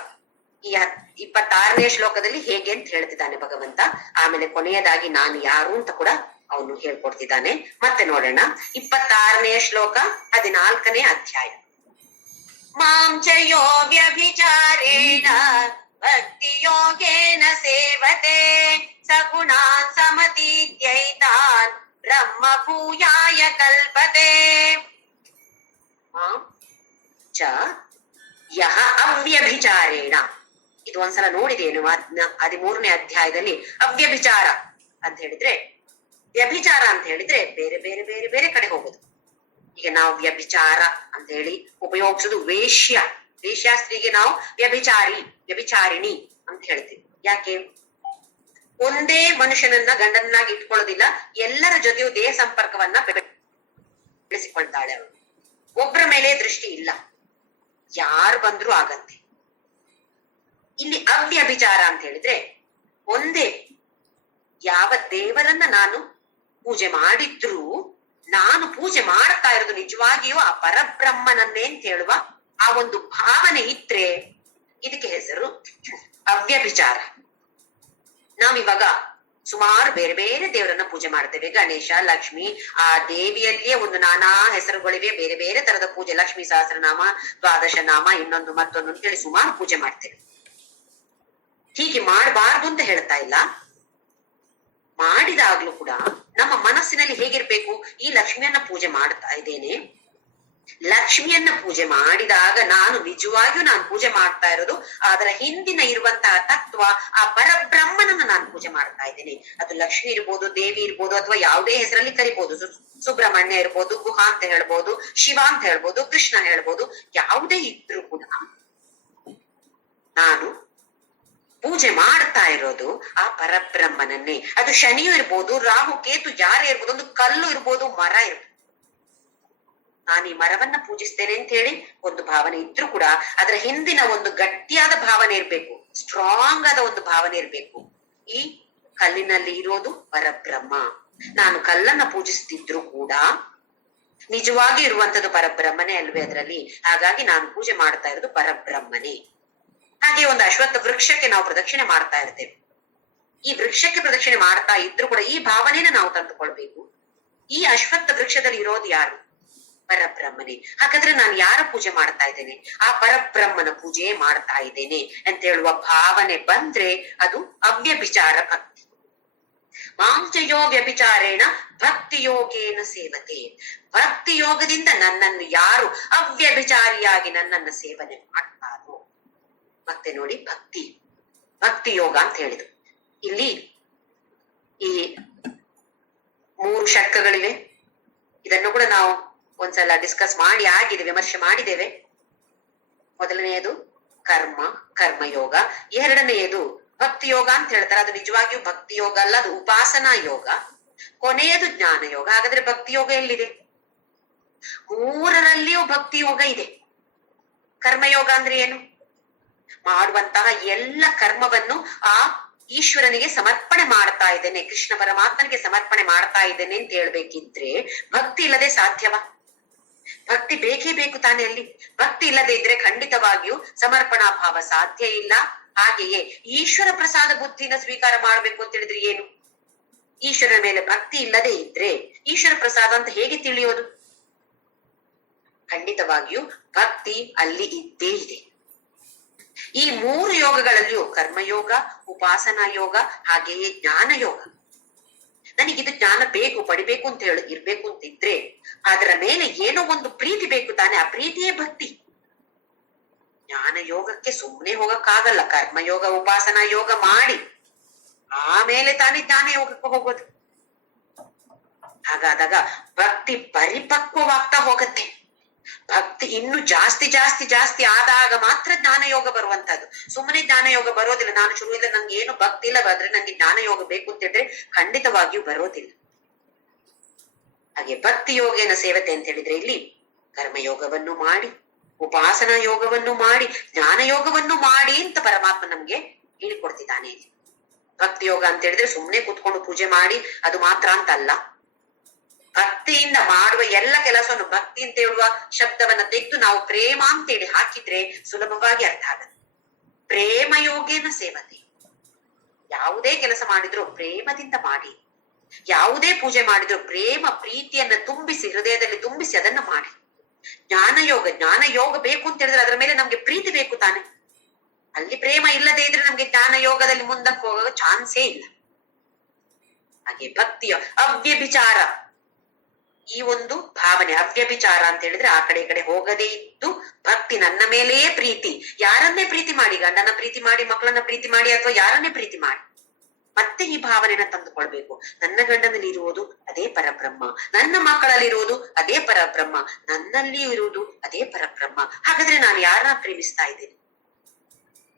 ಈ ಇಪ್ಪತ್ತಾರನೇ ಶ್ಲೋಕದಲ್ಲಿ ಹೇಗೆ ಅಂತ ಹೇಳ್ತಿದ್ದಾನೆ ಭಗವಂತ. ಆಮೇಲೆ ಕೊನೆಯದಾಗಿ ನಾನು ಯಾರು ಅಂತ ಕೂಡ ಅವನು ಹೇಳ್ಕೊಡ್ತಿದ್ದಾನೆ. ಮತ್ತೆ ನೋಡೋಣ. ಇಪ್ಪತ್ತಾರನೇ ಶ್ಲೋಕ ಹದಿನಾಲ್ಕನೇ ಅಧ್ಯಾಯ. ಮಾಂ ಚ ಯೋ ವ್ಯಭಿಚಾರೇಣ ಭಕ್ತಿಯೋಗೇನ ಸೇವತೆ ಸಗುಣಾನ್ ಸಮತೀತ್ಯೈತಾನ್ ಬ್ರಹ್ಮ ಭೂಯಾಯ ಕಲ್ಪತೆ. ಆ, ಚ ಯಹ ಅವ್ಯಭಿಚಾರೇಣ. ಇದು ಒಂದ್ಸಲ ನೋಡಿದೇನು ಹದ್ನ- ಹದಿಮೂರನೇ ಅಧ್ಯಾಯದಲ್ಲಿ ಅವ್ಯಭಿಚಾರ ಅಂತ ಹೇಳಿದ್ರೆ, ವ್ಯಭಿಚಾರ ಅಂತ ಹೇಳಿದ್ರೆ ಬೇರೆ ಬೇರೆ ಬೇರೆ ಬೇರೆ ಕಡೆ ಹೋಗುದು. ಈಗ ನಾವು ವ್ಯಭಿಚಾರ ಅಂತ ಹೇಳಿ ಉಪಯೋಗಿಸುದು ವೇಶ್ಯ. ವೇಶ್ಯಾಸ್ತ್ರೀಗೆ ನಾವು ವ್ಯಭಿಚಾರಿ, ವ್ಯಭಿಚಾರಿಣಿ ಅಂತ ಹೇಳ್ತೀವಿ. ಯಾಕೆ? ಒಂದೇ ಮನುಷ್ಯನನ್ನ ಗಂಡನಾಗಿ ಇಟ್ಕೊಳ್ಳೋದಿಲ್ಲ, ಎಲ್ಲರ ಜೊತೆಯೂ ದೇಹ ಸಂಪರ್ಕವನ್ನ ಬೆಳೆಸಿಕೊಳ್ತಾಳೆ ಅವಳು. ಒಬ್ಬರ ಮೇಲೆ ದೃಷ್ಟಿ ಇಲ್ಲ. ಯಾರು ಬಂದ್ರೂ ಆಗತ್ತೆ. ಇಲ್ಲಿ ಅವ್ಯಭಿಚಾರ ಅಂತ ಹೇಳಿದ್ರೆ ಒಂದೇ, ಯಾವ ದೇವರನ್ನ ನಾನು ಪೂಜೆ ಮಾಡಿದ್ರೂ ನಾನು ಪೂಜೆ ಮಾಡ್ತಾ ಇರೋದು ನಿಜವಾಗಿಯೂ ಆ ಪರಬ್ರಹ್ಮನನ್ನೇ ಅಂತ ಹೇಳುವ ಆ ಒಂದು ಭಾವನೆ ಇದ್ರೆ ಇದಕ್ಕೆ ಹೆಸರು ಅವ್ಯಭಿಚಾರ. ನಾವಿವಾಗ ಸುಮಾರು ಬೇರೆ ಬೇರೆ ದೇವರನ್ನ ಪೂಜೆ ಮಾಡ್ತೇವೆ. ಗಣೇಶ, ಲಕ್ಷ್ಮಿ, ಆ ದೇವಿಯಲ್ಲಿಯೇ ಒಂದು ನಾನಾ ಹೆಸರುಗಳಿವೆ. ಬೇರೆ ಬೇರೆ ತರದ ಪೂಜೆ. ಲಕ್ಷ್ಮೀ ಸಹಸ್ರನಾಮ ದ್ವಾದಶ ನಾಮ ಇನ್ನೊಂದು ಮತ್ತೊಂದು ಅಂತ ಹೇಳಿ ಸುಮಾರು ಪೂಜೆ ಮಾಡ್ತೇವೆ. ಹೀಗೆ ಮಾಡಬಾರ್ದು ಅಂತ ಹೇಳ್ತಾ ಇಲ್ಲ. ಮಾಡಿದಾಗ್ಲೂ ಕೂಡ ನಮ್ಮ ಮನಸ್ಸಿನಲ್ಲಿ ಹೇಗಿರ್ಬೇಕು? ಈ ಲಕ್ಷ್ಮಿಯನ್ನ ಪೂಜೆ ಮಾಡ್ತಾ ಇದ್ದೇನೆ. ಲಕ್ಷ್ಮಿಯನ್ನ ಪೂಜೆ ಮಾಡಿದಾಗ ನಾನು ನಿಜವಾಗಿಯೂ ನಾನು ಪೂಜೆ ಮಾಡ್ತಾ ಇರೋದು, ಅದರ ಹಿಂದಿನ ಇರುವಂತಹ ತತ್ವ, ಆ ಪರಬ್ರಹ್ಮನನ್ನ ನಾನು ಪೂಜೆ ಮಾಡ್ತಾ ಇದ್ದೇನೆ. ಅದು ಲಕ್ಷ್ಮಿ ಇರ್ಬೋದು, ದೇವಿ ಇರ್ಬೋದು, ಅಥವಾ ಯಾವುದೇ ಹೆಸರಲ್ಲಿ ಕರಿಬಹುದು ಸುಬ್ರಹ್ಮಣ್ಯ ಇರ್ಬೋದು, ಗುಹಾ ಅಂತ ಹೇಳ್ಬೋದು, ಶಿವ ಅಂತ ಹೇಳ್ಬೋದು, ಕೃಷ್ಣ ಹೇಳ್ಬೋದು, ಯಾವುದೇ ಇದ್ರೂ ಕೂಡ ನಾನು ಪೂಜೆ ಮಾಡ್ತಾ ಇರೋದು ಆ ಪರಬ್ರಹ್ಮನನ್ನೇ. ಅದು ಶನಿಯು ಇರ್ಬೋದು, ರಾಹು, ಕೇತು, ಜಾರಿ ಇರ್ಬೋದು, ಒಂದು ಕಲ್ಲು ಇರ್ಬೋದು, ಮರ ಇರ್ಬೋದು. ನಾನು ಈ ಮರವನ್ನ ಪೂಜಿಸ್ತೇನೆ ಅಂತ ಹೇಳಿ ಒಂದು ಭಾವನೆ ಇದ್ರೂ ಕೂಡ ಅದರ ಹಿಂದಿನ ಒಂದು ಗಟ್ಟಿಯಾದ ಭಾವನೆ ಇರ್ಬೇಕು ಸ್ಟ್ರಾಂಗ್ ಆದ ಒಂದು ಭಾವನೆ ಇರ್ಬೇಕು. ಈ ಕಲ್ಲಿನಲ್ಲಿ ಇರೋದು ಪರಬ್ರಹ್ಮ. ನಾನು ಕಲ್ಲನ್ನ ಪೂಜಿಸ್ತಿದ್ರು ಕೂಡ ನಿಜವಾಗಿ ಇರುವಂತದ್ದು ಪರಬ್ರಹ್ಮನೇ ಅಲ್ವೇ ಅದರಲ್ಲಿ? ಹಾಗಾಗಿ ನಾನು ಪೂಜೆ ಮಾಡ್ತಾ ಇರೋದು ಪರಬ್ರಹ್ಮನೇ. ಹಾಗೆ ಒಂದು ಅಶ್ವತ್ಥ ವೃಕ್ಷಕ್ಕೆ ನಾವು ಪ್ರದಕ್ಷಿಣೆ ಮಾಡ್ತಾ ಇರ್ತೇವೆ. ಈ ವೃಕ್ಷಕ್ಕೆ ಪ್ರದಕ್ಷಿಣೆ ಮಾಡ್ತಾ ಇದ್ರು ಕೂಡ ಈ ಭಾವನೆನ ನಾವು ತಂದುಕೊಳ್ಬೇಕು. ಈ ಅಶ್ವತ್ಥ ವೃಕ್ಷದಲ್ಲಿ ಇರೋದು ಯಾರು? ಪರಬ್ರಹ್ಮನೇ. ಹಾಗಾದ್ರೆ ನಾನು ಯಾರ ಪೂಜೆ ಮಾಡ್ತಾ ಇದ್ದೇನೆ? ಆ ಪರಬ್ರಹ್ಮನ ಪೂಜೆ ಮಾಡ್ತಾ ಇದ್ದೇನೆ ಅಂತ ಹೇಳುವ ಭಾವನೆ ಬಂದ್ರೆ ಅದು ಅವ್ಯಭಿಚಾರ ಭಕ್ತಿ. ಮಾಂಸಯೋ ವ್ಯಭಿಚಾರೇಣ ಭಕ್ತಿ ಯೋಗೇನ ಸೇವತೆ. ಭಕ್ತಿ ಯೋಗದಿಂದ ನನ್ನನ್ನು ಯಾರು ಅವ್ಯಭಿಚಾರಿಯಾಗಿ ನನ್ನನ್ನು ಸೇವನೆ ಮಾಡ್ತಾರೋ? ಮತ್ತೆ ನೋಡಿ ಭಕ್ತಿ ಭಕ್ತಿ ಯೋಗ ಅಂತ ಹೇಳಿದ್ರು. ಇಲ್ಲಿ ಈ ಮೂರು ಷಟ್ಕಗಳಿವೆ. ಇದನ್ನು ಕೂಡ ನಾವು ಒಂದ್ಸಲ ಡಿಸ್ಕಸ್ ಮಾಡಿ ಆಗಿದೆ ವಿಮರ್ಶೆ ಮಾಡಿದ್ದೇವೆ. ಮೊದಲನೆಯದು ಕರ್ಮ, ಕರ್ಮಯೋಗ. ಎರಡನೆಯದು ಭಕ್ತಿ ಯೋಗ ಅಂತ ಹೇಳ್ತಾರೆ. ಅದು ನಿಜವಾಗಿಯೂ ಭಕ್ತಿ ಯೋಗ ಅಲ್ಲ, ಅದು ಉಪಾಸನಾ ಯೋಗ. ಕೊನೆಯದು ಜ್ಞಾನ ಯೋಗ. ಹಾಗಾದ್ರೆ ಭಕ್ತಿ ಯೋಗ ಎಲ್ಲಿದೆ? ಮೂರರಲ್ಲಿಯೂ ಭಕ್ತಿ ಯೋಗ ಇದೆ. ಕರ್ಮಯೋಗ ಅಂದ್ರೆ ಏನು? ಮಾಡುವಂತಹ ಎಲ್ಲ ಕರ್ಮವನ್ನು ಆ ಈಶ್ವರನಿಗೆ ಸಮರ್ಪಣೆ ಮಾಡ್ತಾ ಇದ್ದೇನೆ, ಕೃಷ್ಣ ಪರಮಾತ್ಮನಿಗೆ ಸಮರ್ಪಣೆ ಮಾಡ್ತಾ ಇದ್ದೇನೆ ಅಂತ ಹೇಳ್ಬೇಕಿದ್ರೆ ಭಕ್ತಿ ಇಲ್ಲದೆ ಸಾಧ್ಯವಾ? ಭಕ್ತಿ ಬೇಕೇ ಬೇಕು ತಾನೇ ಅಲ್ಲಿ? ಭಕ್ತಿ ಇಲ್ಲದೆ ಇದ್ರೆ ಖಂಡಿತವಾಗಿಯೂ ಸಮರ್ಪಣಾ ಭಾವ ಸಾಧ್ಯ ಇಲ್ಲ. ಹಾಗೆಯೇ ಈಶ್ವರ ಪ್ರಸಾದ ಬುದ್ಧಿನ ಸ್ವೀಕಾರ ಮಾಡ್ಬೇಕು ಅಂತ ಹೇಳಿದ್ರೆ ಏನು? ಈಶ್ವರನ ಮೇಲೆ ಭಕ್ತಿ ಇಲ್ಲದೆ ಇದ್ರೆ ಈಶ್ವರ ಪ್ರಸಾದ ಅಂತ ಹೇಗೆ ತಿಳಿಯೋದು? ಖಂಡಿತವಾಗಿಯೂ ಭಕ್ತಿ ಅಲ್ಲಿ ಇದ್ದೇ ಇದೆ. ಈ ಮೂರು ಯೋಗಗಳಲ್ಲಿಯೂ ಕರ್ಮಯೋಗ, ಉಪಾಸನಾ ಯೋಗ, ಹಾಗೆಯೇ ಜ್ಞಾನ ಯೋಗ. ನನಗಿದು ಜ್ಞಾನ ಬೇಕು, ಪಡಿಬೇಕು ಅಂತ ಹೇಳಿ ಇರ್ಬೇಕು ಅಂತ ಇದ್ರೆ ಅದರ ಮೇಲೆ ಏನೋ ಒಂದು ಪ್ರೀತಿ ಬೇಕು ತಾನೆ, ಆ ಪ್ರೀತಿಯೇ ಭಕ್ತಿ. ಜ್ಞಾನ ಯೋಗಕ್ಕೆ ಸುಮ್ಮನೆ ಹೋಗಕ್ಕಾಗಲ್ಲ, ಕರ್ಮಯೋಗ, ಉಪಾಸನಾ ಯೋಗ ಮಾಡಿ ಆಮೇಲೆ ತಾನೇ ಜ್ಞಾನ ಯೋಗಕ್ಕೆ ಹೋಗೋದು. ಹಾಗಾದಾಗ ಭಕ್ತಿ ಪರಿಪಕ್ವವಾಗ್ತಾ ಹೋಗತ್ತೆ. ಇನ್ನು ಜಾಸ್ತಿ ಜಾಸ್ತಿ ಜಾಸ್ತಿ ಆದಾಗ ಮಾತ್ರ ಜ್ಞಾನ ಯೋಗ ಬರುವಂತದ್ದು ಸುಮ್ಮನೆ ಜ್ಞಾನ ಯೋಗ ಬರೋದಿಲ್ಲ. ನಾನು ಶುರು ಇಲ್ಲ ನಂಗೆ ಏನು ಭಕ್ತಿ ಬಂದ್ರೆ ನಂಗೆ ಜ್ಞಾನ ಯೋಗ ಬೇಕು ಅಂತ ಹೇಳಿದ್ರೆ ಖಂಡಿತವಾಗಿಯೂ ಬರೋದಿಲ್ಲ. ಹಾಗೆ ಭಕ್ತಿ ಯೋಗೇನ ಸೇವತೆ ಅಂತ ಹೇಳಿದ್ರೆ ಇಲ್ಲಿ ಕರ್ಮಯೋಗವನ್ನು ಮಾಡಿ, ಉಪಾಸನಾ ಯೋಗವನ್ನು ಮಾಡಿ ಜ್ಞಾನ ಯೋಗವನ್ನು ಮಾಡಿ ಅಂತ ಪರಮಾತ್ಮ ನಮ್ಗೆ ಹೇಳಿಕೊಡ್ತಿದ್ದಾನೆ. ಭಕ್ತಿ ಯೋಗ ಅಂತ ಹೇಳಿದ್ರೆ ಸುಮ್ಮನೆ ಕುತ್ಕೊಂಡು ಪೂಜೆ ಮಾಡಿ ಅದು ಮಾತ್ರ ಅಂತ ಅಲ್ಲ ಭಕ್ತಿಯಿಂದ ಮಾಡುವ ಎಲ್ಲ ಕೆಲಸವನ್ನು ಭಕ್ತಿ ಅಂತ ಹೇಳುವ ಶಬ್ದವನ್ನ ತೆಗೆದು ನಾವು ಪ್ರೇಮ ಅಂತೇಳಿ ಹಾಕಿದ್ರೆ ಸುಲಭವಾಗಿ ಅರ್ಥ ಆಗುತ್ತೆ. ಪ್ರೇಮ ಯೋಗೇನ ಸೇವತೆ. ಯಾವುದೇ ಕೆಲಸ ಮಾಡಿದ್ರು ಪ್ರೇಮದಿಂದ ಮಾಡಿ. ಯಾವುದೇ ಪೂಜೆ ಮಾಡಿದ್ರು ಪ್ರೇಮ ಪ್ರೀತಿಯನ್ನ ತುಂಬಿಸಿ, ಹೃದಯದಲ್ಲಿ ತುಂಬಿಸಿ ಅದನ್ನ ಮಾಡಿ. ಜ್ಞಾನ ಯೋಗ ಜ್ಞಾನ ಯೋಗ ಬೇಕು ಅಂತ ಹೇಳಿದ್ರೆ ಅದರ ಮೇಲೆ ನಮ್ಗೆ ಪ್ರೀತಿ ಬೇಕು ತಾನೆ. ಅಲ್ಲಿ ಪ್ರೇಮ ಇಲ್ಲದೆ ಇದ್ರೆ ನಮ್ಗೆ ಜ್ಞಾನ ಯೋಗದಲ್ಲಿ ಮುಂದಕ್ಕೆ ಹೋಗೋ ಚಾನ್ಸೇ ಇಲ್ಲ. ಹಾಗೆ ಭಕ್ತಿಯ ಅವ್ಯಭಿಚಾರ. ಈ ಒಂದು ಭಾವನೆ, ಅವ್ಯಭಿಚಾರ ಅಂತ ಹೇಳಿದ್ರೆ ಆ ಕಡೆ ಈ ಕಡೆ ಹೋಗದೇ ಇದ್ದು ಭಕ್ತಿ ನನ್ನ ಮೇಲೆಯೇ ಪ್ರೀತಿ. ಯಾರನ್ನೇ ಪ್ರೀತಿ ಮಾಡಿ, ಗಂಡನ ಪ್ರೀತಿ ಮಾಡಿ, ಮಕ್ಕಳನ್ನ ಪ್ರೀತಿ ಮಾಡಿ ಅಥವಾ ಯಾರನ್ನೇ ಪ್ರೀತಿ ಮಾಡಿ, ಮತ್ತೆ ಈ ಭಾವನೆನ ತಂದುಕೊಳ್ಬೇಕು. ನನ್ನ ಗಂಡನಲ್ಲಿ ಇರುವುದು ಅದೇ ಪರಬ್ರಹ್ಮ. ನನ್ನ ಮಕ್ಕಳಲ್ಲಿರುವುದು ಅದೇ ಪರಬ್ರಹ್ಮ. ನನ್ನಲ್ಲಿ ಇರುವುದು ಅದೇ ಪರಬ್ರಹ್ಮ. ಹಾಗಾದ್ರೆ ನಾನು ಯಾರನ್ನ ಪ್ರೇಮಿಸ್ತಾ ಇದ್ದೇನೆ?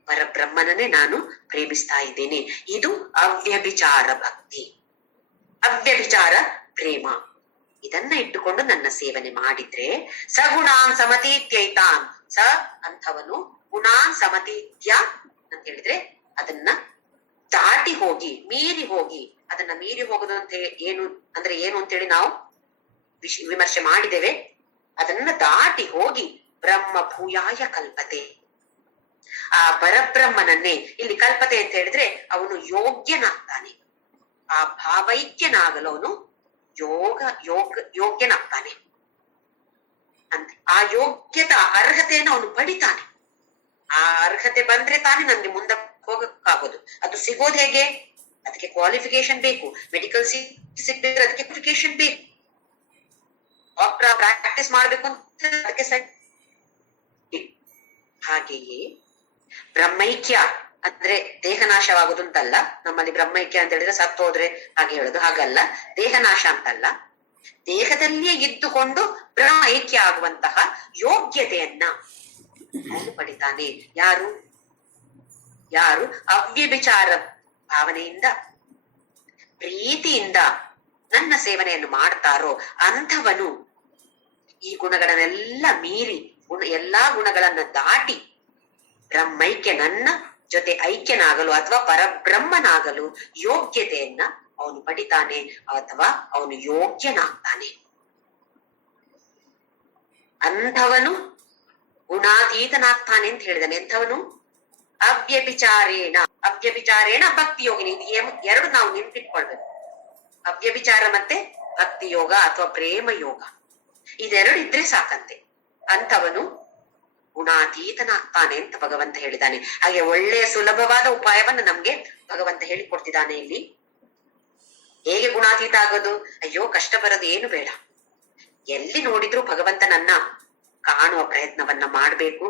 ಪರಬ್ರಹ್ಮನನ್ನೇ ನಾನು ಪ್ರೇಮಿಸ್ತಾ ಇದ್ದೇನೆ. ಇದು ಅವ್ಯಭಿಚಾರ ಭಕ್ತಿ. ಅವ್ಯಭಿಚಾರ ಪ್ರೇಮ. ಇದನ್ನ ಇಟ್ಟುಕೊಂಡು ನನ್ನ ಸೇವನೆ ಮಾಡಿದ್ರೆ ಸಗುಣಾನ್ ಸಮತೀತ್ಯೈತಾನ್ ಸ ಅಂಥವನು ಗುಣಾನ್ ಸಮತೀತ್ಯ ಅಂತ ಹೇಳಿದ್ರೆ ಅದನ್ನ ದಾಟಿ ಹೋಗಿ, ಮೀರಿ ಹೋಗಿ, ಅದನ್ನ ಮೀರಿ ಹೋಗೋದು ಏನು ಅಂದ್ರೆ ಏನು ಅಂತೇಳಿ ನಾವು ವಿಮರ್ಶೆ ಮಾಡಿದ್ದೇವೆ. ಅದನ್ನ ದಾಟಿ ಹೋಗಿ ಬ್ರಹ್ಮ ಭೂಯಾಯ ಕಲ್ಪತೆ. ಆ ಪರಬ್ರಹ್ಮನನ್ನೇ ಇಲ್ಲಿ ಕಲ್ಪತೆ ಅಂತ ಹೇಳಿದ್ರೆ ಅವನು ಯೋಗ್ಯನಾಗ್ತಾನೆ. ಆ ಭಾವೈಕ್ಯನಾಗಲು ಅವನು ಯೋಗ ಯೋಗ ಯೋಗ್ಯನಾಗ್ತಾನೆ ಅಂತ ಆ ಯೋಗ್ಯತಾ ಅರ್ಹತೆಯನ್ನು ಅವನು ಪಡಿತಾನೆ. ಆ ಅರ್ಹತೆ ಬಂದ್ರೆ ತಾನೇ ನಮ್ಗೆ ಮುಂದಕ್ಕೆ ಹೋಗಕ್ಕಾಗೋದು. ಅದು ಸಿಗೋದು ಹೇಗೆ? ಅದಕ್ಕೆ ಕ್ವಾಲಿಫಿಕೇಶನ್ ಬೇಕು. ಮೆಡಿಕಲ್ ಸಿಗ್ಬೇಕು ಅದಕ್ಕೆ ಕ್ವಾಲಿಫಿಕೇಶನ್ ಬೇಕು. ಡಾಕ್ಟರ್ ಪ್ರಾಕ್ಟೀಸ್ ಮಾಡ್ಬೇಕು ಅಂತ ಅದಕ್ಕೆ ಹಾಗೆಯೇ ಬ್ರಹ್ಮೈಕ್ಯ ಅಂದ್ರೆ ದೇಹ ನಾಶವಾಗುದು ಅಂತಲ್ಲ ನಮ್ಮಲ್ಲಿ ಬ್ರಹ್ಮೈಕ್ಯ ಅಂತ ಹೇಳಿದ್ರೆ ಸತ್ತು ಹೋದ್ರೆ ಹಾಗೆ ಹೇಳುದು, ಹಾಗಲ್ಲ. ದೇಹ ನಾಶ ಅಂತಲ್ಲ. ದೇಹದಲ್ಲಿಯೇ ಇದ್ದುಕೊಂಡು ಬ್ರಹ್ಮ ಐಕ್ಯ ಆಗುವಂತಹ ಯೋಗ್ಯತೆಯನ್ನ ಪಡಿತಾನೆ ಯಾರು? ಯಾರು? ಅವ್ಯಭಿಚಾರ ಭಾವನೆಯಿಂದ, ಪ್ರೀತಿಯಿಂದ ನನ್ನ ಸೇವನೆಯನ್ನು ಮಾಡ್ತಾರೋ ಅಂಥವನು ಈ ಗುಣಗಳನ್ನೆಲ್ಲ ಮೀರಿ, ಗುಣ, ಎಲ್ಲಾ ಗುಣಗಳನ್ನ ದಾಟಿ ಬ್ರಹ್ಮೈಕ್ಯ ನನ್ನ ಜೊತೆ ಐಕ್ಯನಾಗಲು ಅಥವಾ ಪರಬ್ರಹ್ಮನಾಗಲು ಯೋಗ್ಯತೆಯನ್ನ ಅವನು ಪಡಿತಾನೆ ಅಥವಾ ಅವನು ಯೋಗ್ಯನಾಗ್ತಾನೆ. ಅಂಥವನು ಗುಣಾತೀತನಾಗ್ತಾನೆ ಅಂತ ಹೇಳಿದಾನೆ. ಎಂಥವನು ಅವ್ಯಭಿಚಾರೇಣ ಅವ್ಯಭಿಚಾರೇಣ ಭಕ್ತಿ ಯೋಗಿನಿ ಇದು ಎರಡು ನಾವು ನೆನ್ಪಿಟ್ಕೊಳ್ಬೇಕು. ಅವ್ಯಭಿಚಾರ ಮತ್ತೆ ಭಕ್ತಿ ಯೋಗ ಅಥವಾ ಪ್ರೇಮ ಯೋಗ ಇದೆರಡು ಇದ್ರೆ ಸಾಕಂತೆ. ಅಂಥವನು ಗುಣಾತೀತನಾಗ್ತಾನೆ ಅಂತ ಭಗವಂತ ಹೇಳಿದ್ದಾನೆ. ಹಾಗೆ ಒಳ್ಳೆಯ ಸುಲಭವಾದ ಉಪಾಯವನ್ನ ನಮ್ಗೆ ಭಗವಂತ ಹೇಳಿಕೊಡ್ತಿದ್ದಾನೆ ಇಲ್ಲಿ. ಹೇಗೆ ಗುಣಾತೀತ ಆಗೋದು? ಅಯ್ಯೋ, ಕಷ್ಟ ಬರೋದು ಏನು ಬೇಡ. ಎಲ್ಲಿ ನೋಡಿದ್ರು ಭಗವಂತನನ್ನ ಕಾಣುವ ಪ್ರಯತ್ನವನ್ನ ಮಾಡ್ಬೇಕು.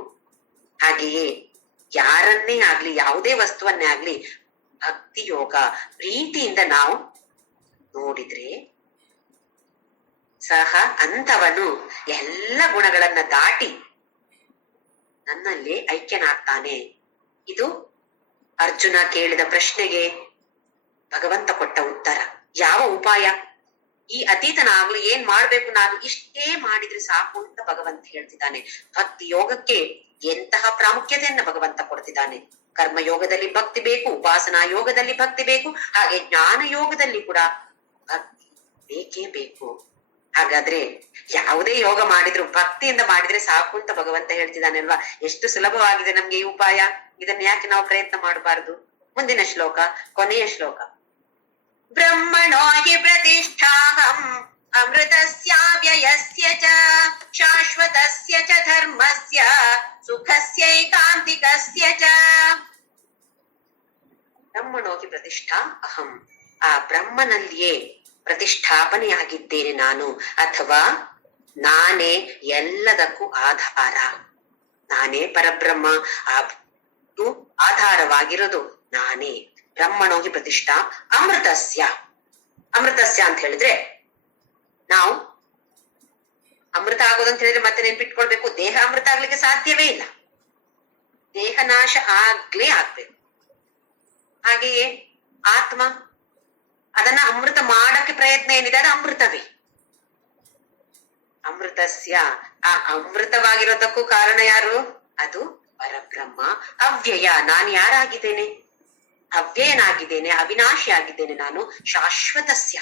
ಹಾಗೆಯೇ ಯಾರನ್ನೇ ಆಗ್ಲಿ, ಯಾವುದೇ ವಸ್ತುವನ್ನೇ ಆಗ್ಲಿ, ಭಕ್ತಿ ಯೋಗ ಪ್ರೀತಿಯಿಂದ ನಾವು ನೋಡಿದ್ರೆ ಸಹ ಅಂತವನು ಎಲ್ಲ ಗುಣಗಳನ್ನ ದಾಟಿ ನನ್ನಲ್ಲಿ ಐಕ್ಯನಾಗ್ತಾನೆ. ಇದು ಅರ್ಜುನ ಕೇಳಿದ ಪ್ರಶ್ನೆಗೆ ಭಗವಂತ ಕೊಟ್ಟ ಉತ್ತರ. ಯಾವ ಉಪಾಯ? ಈ ಅತೀತನಾಗ್ಲಿ ಏನ್ ಮಾಡ್ಬೇಕು ನಾನು ಇಷ್ಟೇ ಮಾಡಿದ್ರೆ ಸಾಕು ಅಂತ ಭಗವಂತ ಹೇಳ್ತಿದ್ದಾನೆ. ಭಕ್ತಿ ಯೋಗಕ್ಕೆ ಎಂತಹ ಪ್ರಾಮುಖ್ಯತೆಯನ್ನ ಭಗವಂತ ಕೊಡ್ತಿದ್ದಾನೆ. ಕರ್ಮ ಯೋಗದಲ್ಲಿ ಭಕ್ತಿ ಬೇಕು, ಉಪಾಸನಾ ಯೋಗದಲ್ಲಿ ಭಕ್ತಿ ಬೇಕು, ಹಾಗೆ ಜ್ಞಾನ ಯೋಗದಲ್ಲಿ ಕೂಡ ಭಕ್ತಿ ಬೇಕೇ ಬೇಕು. ಹಾಗಾದ್ರೆ ಯಾವುದೇ ಯೋಗ ಮಾಡಿದ್ರು, ಭಕ್ತಿಯಿಂದ ಮಾಡಿದ್ರೆ ಸಾಕು ಅಂತ ಭಗವಂತ ಹೇಳ್ತಿದ್ದಾನೆ ಅಲ್ವಾ ಎಷ್ಟು ಸುಲಭವಾಗಿದೆ ನಮ್ಗೆ ಈ ಉಪಾಯ? ಇದನ್ನ ಯಾಕೆ ನಾವು ಪ್ರಯತ್ನ ಮಾಡಬಾರದು? ಮುಂದಿನ ಶ್ಲೋಕ, ಕೊನೆಯ ಶ್ಲೋಕ. ಬ್ರಹ್ಮಣೋಹಿ ಪ್ರತಿಷ್ಠಾಹಂ, ಅಮೃತಸ್ಯಾವ್ಯಯಸ್ಯ ಚ, ಶಾಶ್ವತಸ್ಯ ಚ ಧರ್ಮಸ್ಯ, ಸುಖಸ್ಯೈಕಾಂತಿಕಸ್ಯ ಚ. ಬ್ರಹ್ಮಣೋಗಿ ಪ್ರತಿಷ್ಠಾ ಅಹಂ. ಆ ಬ್ರಹ್ಮನಲ್ಲಿಯೇ ಪ್ರತಿಷ್ಠಾಪನೆಯಾಗಿದ್ದೇನೆ ನಾನು ಅಥವಾ ನಾನೇ ಎಲ್ಲದಕ್ಕೂ ಆಧಾರ. ನಾನೇ ಪರಬ್ರಹ್ಮ ಆಧಾರವಾಗಿರೋದು ನಾನೇ ಬ್ರಹ್ಮಣೋಗಿ ಪ್ರತಿಷ್ಠಾ ಅಮೃತಸ್ಯ. ಅಮೃತಸ್ಯ ಅಂತ ಹೇಳಿದ್ರೆ ನಾವು ಅಮೃತ ಆಗೋದಂತ ಹೇಳಿದ್ರೆ ಮತ್ತೆ ನೆನ್ಪಿಟ್ಕೊಳ್ಬೇಕು. ದೇಹ ಅಮೃತ ಆಗ್ಲಿಕ್ಕೆ ಸಾಧ್ಯವೇ ಇಲ್ಲ. ದೇಹ ನಾಶ ಆಗ್ಲೇ ಆಗ್ಬೇಕು. ಹಾಗೆಯೇ ಆತ್ಮ ಅದನ್ನ ಅಮೃತ ಮಾಡಕ್ಕೆ ಪ್ರಯತ್ನ ಏನಿದೆ ಅದು ಅಮೃತವೇ. ಅಮೃತಸ್ಯ. ಆ ಅಮೃತವಾಗಿರೋದಕ್ಕೂ ಕಾರಣ ಯಾರು? ಅದು ಪರಬ್ರಹ್ಮ. ಅವ್ಯಯ. ನಾನು ಯಾರಾಗಿದ್ದೇನೆ? ಅವ್ಯಯನಾಗಿದ್ದೇನೆ ಅವಿನಾಶಿ ಆಗಿದ್ದೇನೆ ನಾನು. ಶಾಶ್ವತಸ್ಯ.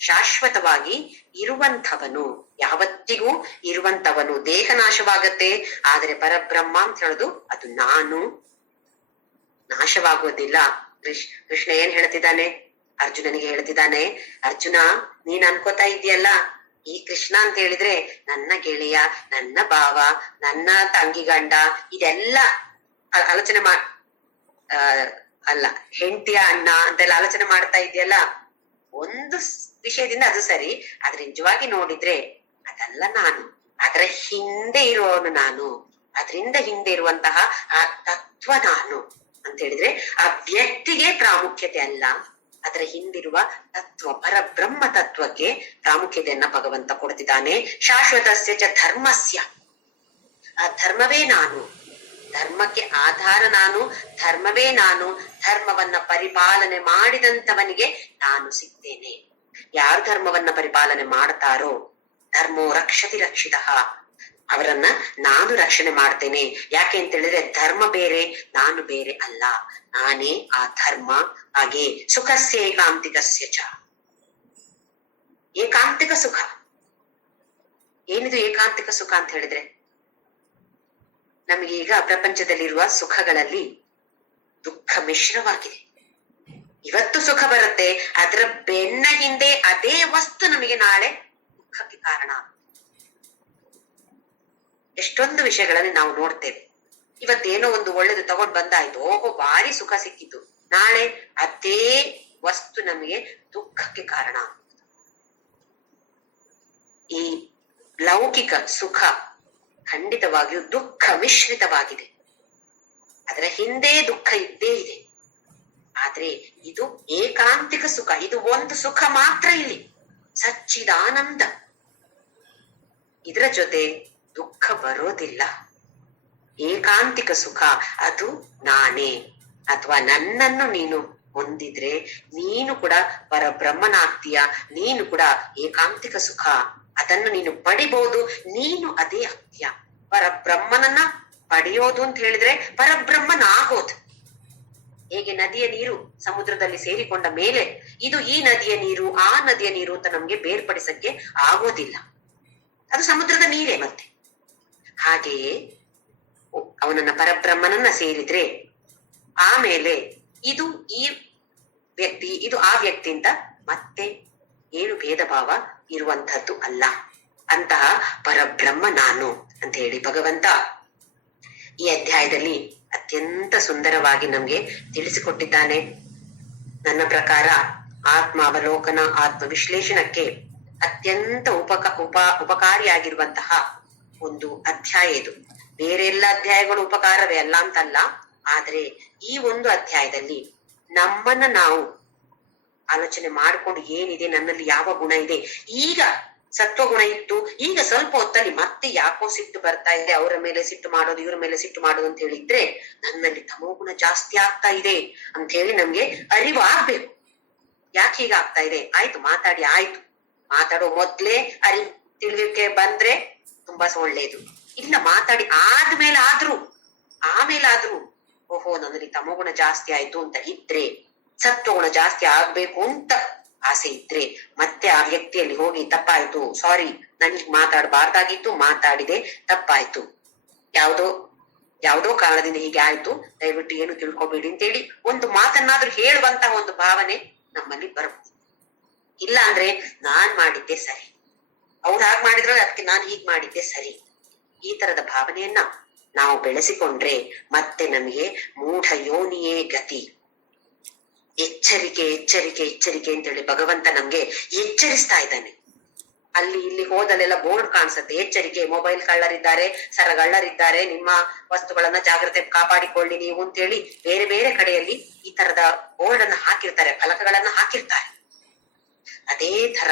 ಶಾಶ್ವತವಾಗಿ ಇರುವಂಥವನು. ಯಾವತ್ತಿಗೂ ಇರುವಂಥವನು. ದೇಹ ನಾಶವಾಗತ್ತೆ. ಆದರೆ ಪರಬ್ರಹ್ಮ ಅಂತ ಹೇಳುದು ಅದು ನಾನು. ನಾಶವಾಗೋದಿಲ್ಲ ಕೃಷ್, ಕೃಷ್ಣ ಏನ್ ಹೇಳ್ತಿದ್ದಾನೆ? ಅರ್ಜುನನಿಗೆ ಹೇಳ್ತಿದ್ದಾನೆ, ಅರ್ಜುನ, ನೀನ್ ಅನ್ಕೋತಾ ಇದೆಯಲ್ಲ ಈ ಕೃಷ್ಣ ಅಂತ ಹೇಳಿದ್ರೆ ನನ್ನ ಗೆಳೆಯ, ನನ್ನ ಭಾವ, ನನ್ನ ತಂಗಿ ಗಂಡ, ಇದೆಲ್ಲ ಆಲೋಚನೆ ಮಾ ಅಲ್ಲ, ಹೆಂಡತಿಯ ಅಣ್ಣ ಅಂತೆಲ್ಲ ಆಲೋಚನೆ ಮಾಡ್ತಾ ಇದೆಯಲ್ಲ ಒಂದು ವಿಷಯದಿಂದ ಅದು ಸರಿ, ಆದ್ರೆ ನಿಜವಾಗಿ ನೋಡಿದ್ರೆ ಅದಲ್ಲ ನಾನು. ಅದರ ಹಿಂದೆ ಇರುವವನು ನಾನು. ಅದರಿಂದ ಹಿಂದೆ ಇರುವಂತಹ ಆ ತತ್ವ ನಾನು. ಅಂತ ಹೇಳಿದ್ರೆ ಆ ವ್ಯಕ್ತಿಗೆ ಪ್ರಾಮುಖ್ಯತೆ ಅಲ್ಲ. ಅದರ ಹಿಂದಿರುವ ತತ್ವ, ಪರಬ್ರಹ್ಮ ತತ್ವಕ್ಕೆ ಪ್ರಾಮುಖ್ಯತೆಯನ್ನ ಭಗವಂತ ಕೊಡ್ತಿದ್ದಾನೆ. ಶಾಶ್ವತಸ್ಯ ಚ ಧರ್ಮಸ್ಯ. ಆ ಧರ್ಮವೇ ನಾನು. ಧರ್ಮಕ್ಕೆ ಆಧಾರ ನಾನು, ಧರ್ಮವೇ ನಾನು, ಧರ್ಮವನ್ನ ಪರಿಪಾಲನೆ ಮಾಡಿದಂತವನಿಗೆ ನಾನು ಸಿಗ್ತೇನೆ. ಯಾರು ಧರ್ಮವನ್ನ ಪರಿಪಾಲನೆ ಮಾಡ್ತಾರೋ? ಧರ್ಮೋ ರಕ್ಷತಿ ರಕ್ಷಿತ. ಅವರನ್ನ ನಾನು ರಕ್ಷಣೆ ಮಾಡ್ತೇನೆ. ಯಾಕೆ ಅಂತ ಹೇಳಿದ್ರೆ ಧರ್ಮ ಬೇರೆ, ನಾನು ಬೇರೆ ಅಲ್ಲ. ನಾನೇ ಆ ಧರ್ಮ. ಹಾಗೆ ಸುಖಸ್ಯ ಏಕಾಂತಿಕಸ್ಯ ಚ. ಏಕಾಂತಿಕ ಸುಖ. ಏನಿದು ಏಕಾಂತಿಕ ಸುಖ ಅಂತ ಹೇಳಿದ್ರೆ? ನಮಗೆ ಈಗ ಪ್ರಪಂಚದಲ್ಲಿರುವ ಸುಖಗಳಲ್ಲಿ ದುಃಖ ಮಿಶ್ರವಾಗಿದೆ. ಇವತ್ತು ಸುಖ ಬರುತ್ತೆ, ಅದರ ಬೆನ್ನ ಹಿಂದೆ ಅದೇ ವಸ್ತು ನಮಗೆ ನಾಳೆ ದುಃಖಕ್ಕೆ ಕಾರಣ. ಎಷ್ಟೊಂದು ವಿಷಯಗಳಲ್ಲಿ ನಾವು ನೋಡ್ತೇವೆ. ಇವತ್ತೇನೋ ಒಂದು ಒಳ್ಳೇದು ತಗೊಂಡ್ ಬಂದಾಯ್ತು. ಓಹೋ, ಭಾರಿ ಸುಖ ಸಿಕ್ಕಿತು ನಾಳೆ ಅದೇ ವಸ್ತು ನಮಗೆ ದುಃಖಕ್ಕೆ ಕಾರಣ ಈ ಲೌಕಿಕ ಸುಖ ಖಂಡಿತವಾಗಿಯೂ ದುಃಖ ಮಿಶ್ರಿತವಾಗಿದೆ. ಅದರ ಹಿಂದೆ ದುಃಖ ಇದ್ದೇ ಇದೆ. ಆದ್ರೆ ಇದು ಏಕಾಂತಿಕ ಸುಖ. ಇದು ಒಂದು ಸುಖ ಮಾತ್ರ ಇಲ್ಲಿ. ಸಚ್ಚಿದಾನಂದ. ಇದರ ಜೊತೆ ದುಃಖ ಬರೋದಿಲ್ಲ. ಏಕಾಂತಿಕ ಸುಖ, ಅದು ನಾನೇ. ಅಥವಾ ನನ್ನನ್ನು ನೀನು ಹೊಂದಿದ್ರೆ ನೀನು ಕೂಡ ಪರಬ್ರಹ್ಮನಾಗ್ತೀಯ, ನೀನು ಕೂಡ ಏಕಾಂತಿಕ ಸುಖ. ಅದನ್ನು ನೀನು ಪಡಿಬಹುದು ನೀನು ಅದೇ ಆಗ್ತೀಯ ಪರಬ್ರಹ್ಮನನ್ನ ಪಡೆಯೋದು ಅಂತ ಹೇಳಿದ್ರೆ ಪರಬ್ರಹ್ಮನಾಗೋದು. ಹೇಗೆ ನದಿಯ ನೀರು ಸಮುದ್ರದಲ್ಲಿ ಸೇರಿಕೊಂಡ ಮೇಲೆ ಇದು ಈ ನದಿಯ ನೀರು, ಆ ನದಿಯ ನೀರು ಅಂತ ನಮ್ಗೆ ಬೇರ್ಪಡಿಸಕ್ಕೆ ಆಗೋದಿಲ್ಲ. ಅದು ಸಮುದ್ರದ ನೀರೇ ಮತ್ತೆ. ಹಾಗೆಯೇ ಅವನನ್ನ ಪರಬ್ರಹ್ಮನನ್ನ ಸೇರಿದ್ರೆ ಆಮೇಲೆ ಇದು ಈ ವ್ಯಕ್ತಿ, ಇದು ಆ ವ್ಯಕ್ತಿಯಿಂದ ಮತ್ತೆ ಏನು ಭೇದ ಭಾವ ಇರುವಂತಹದ್ದು ಅಲ್ಲ. ಅಂತಹ ಪರಬ್ರಹ್ಮ ನಾನು ಅಂತ ಹೇಳಿ ಭಗವಂತ ಈ ಅಧ್ಯಾಯದಲ್ಲಿ ಅತ್ಯಂತ ಸುಂದರವಾಗಿ ನಮ್ಗೆ ತಿಳಿಸಿಕೊಟ್ಟಿದ್ದಾನೆ. ನನ್ನ ಪ್ರಕಾರ ಆತ್ಮ ಅವಲೋಕನ ಆತ್ಮ ವಿಶ್ಲೇಷಣಕ್ಕೆ ಅತ್ಯಂತ ಉಪಕ, ಉಪ, ಉಪಕಾರಿಯಾಗಿರುವಂತಹ ಒಂದು ಅಧ್ಯಾಯ ಇದು. ಬೇರೆ ಎಲ್ಲ ಅಧ್ಯಾಯಗಳು ಉಪಕಾರವೇ ಅಲ್ಲ ಅಂತಲ್ಲ, ಆದ್ರೆ ಈ ಒಂದು ಅಧ್ಯಾಯದಲ್ಲಿ ನಮ್ಮನ್ನ ನಾವು ಆಲೋಚನೆ ಮಾಡ್ಕೊಂಡು ಏನಿದೆ, ನನ್ನಲ್ಲಿ ಯಾವ ಗುಣ ಇದೆ, ಈಗ ಸತ್ವ ಗುಣ ಇತ್ತು, ಈಗ ಸ್ವಲ್ಪ ಹೊತ್ತಲ್ಲಿ ಮತ್ತೆ ಯಾಕೋ ಸಿಟ್ಟು ಬರ್ತಾ ಇದೆ, ಅವರ ಮೇಲೆ ಸಿಟ್ಟು ಮಾಡೋದು, ಇವರ ಮೇಲೆ ಸಿಟ್ಟು ಮಾಡೋದು ಅಂತ ಹೇಳಿದ್ರೆ ನನ್ನಲ್ಲಿ ತಮೋಗುಣ ಜಾಸ್ತಿ ಆಗ್ತಾ ಇದೆ ಅಂತ ಹೇಳಿ ನಮ್ಗೆ ಅರಿವು ಆಗ್ಬೇಕು ಯಾಕೆ ಹೀಗಾಗ್ತಾ ಇದೆ? ಆಯ್ತು, ಮಾತಾಡಿ, ಆಯ್ತು. ಮಾತಾಡೋ ಮೊದ್ಲೇ ಅರಿವು ತಿಳಿಲಿಕ್ಕೆ ಬಂದ್ರೆ ತುಂಬಾ ಒಳ್ಳೇದು. ಇಲ್ಲ ಮಾತಾಡಿ ಆದ್ಮೇಲೆ ಆದ್ರೂ ಆಮೇಲಾದ್ರೂ, ಓಹೋ, ನನ್ನಲ್ಲಿ ತಮೋಗುಣ ಜಾಸ್ತಿ ಆಯ್ತು ಅಂತ ಇದ್ರೆ ಸತ್ವಗುಣ ಜಾಸ್ತಿ ಆಗ್ಬೇಕು ಅಂತ ಆಸೆ ಇದ್ರೆ, ಮತ್ತೆ ಆ ವ್ಯಕ್ತಿಯಲ್ಲಿ ಹೋಗಿ ತಪ್ಪಾಯ್ತು ಸಾರಿ ನನ್ಗೆ ಮಾತಾಡಬಾರ್ದಾಗಿತ್ತು, ಮಾತಾಡಿದೆ, ತಪ್ಪಾಯ್ತು. ಯಾವುದೋ ಯಾವುದೋ ಕಾರಣದಿಂದ ಹೀಗೆ ಆಯ್ತು, ದಯವಿಟ್ಟು ಏನು ತಿಳ್ಕೊಬೇಡಿ ಅಂತೇಳಿ ಒಂದು ಮಾತನ್ನಾದ್ರೂ ಹೇಳುವಂತಹ ಒಂದು ಭಾವನೆ ನಮ್ಮಲ್ಲಿ ಬರಬಹುದು ಇಲ್ಲ ಅಂದ್ರೆ ನಾನ್ ಮಾಡಿದ್ದೆ ಸರಿ. ಅವ್ರು ಹಾಗೆ ಮಾಡಿದ್ರೆ ಅದಕ್ಕೆ ನಾನು ಹೀಗ್ ಮಾಡಿದ್ದೆ, ಸರಿ. ಈ ತರದ ಭಾವನೆಯನ್ನ ನಾವು ಬೆಳೆಸಿಕೊಂಡ್ರೆ ಮತ್ತೆ ನಮಗೆ ಮೂಢ ಯೋನಿಯೇ ಗತಿ. ಎಚ್ಚರಿಕೆ ಎಚ್ಚರಿಕೆ ಎಚ್ಚರಿಕೆ ಅಂತೇಳಿ ಭಗವಂತ ನಮ್ಗೆ ಎಚ್ಚರಿಸ್ತಾ ಇದ್ದಾನೆ. ಅಲ್ಲಿ ಇಲ್ಲಿ ಹೋದಲ್ಲೆಲ್ಲ ಬೋರ್ಡ್ ಕಾಣಿಸುತ್ತೆ. ಎಚ್ಚರಿಕೆ, ಮೊಬೈಲ್ ಕಳ್ಳರಿದ್ದಾರೆ, ಸರಗಳ್ಳರಿದ್ದಾರೆ, ನಿಮ್ಮ ವಸ್ತುಗಳನ್ನ ಜಾಗ್ರತೆ ಕಾಪಾಡಿಕೊಳ್ಳಿ ನೀವು ಅಂತೇಳಿ ಬೇರೆ ಬೇರೆ ಕಡೆಯಲ್ಲಿ ಈ ತರದ ಬೋರ್ಡ್ ಅನ್ನ ಹಾಕಿರ್ತಾರೆ, ಫಲಕಗಳನ್ನ ಹಾಕಿರ್ತಾರೆ. ಅದೇ ತರ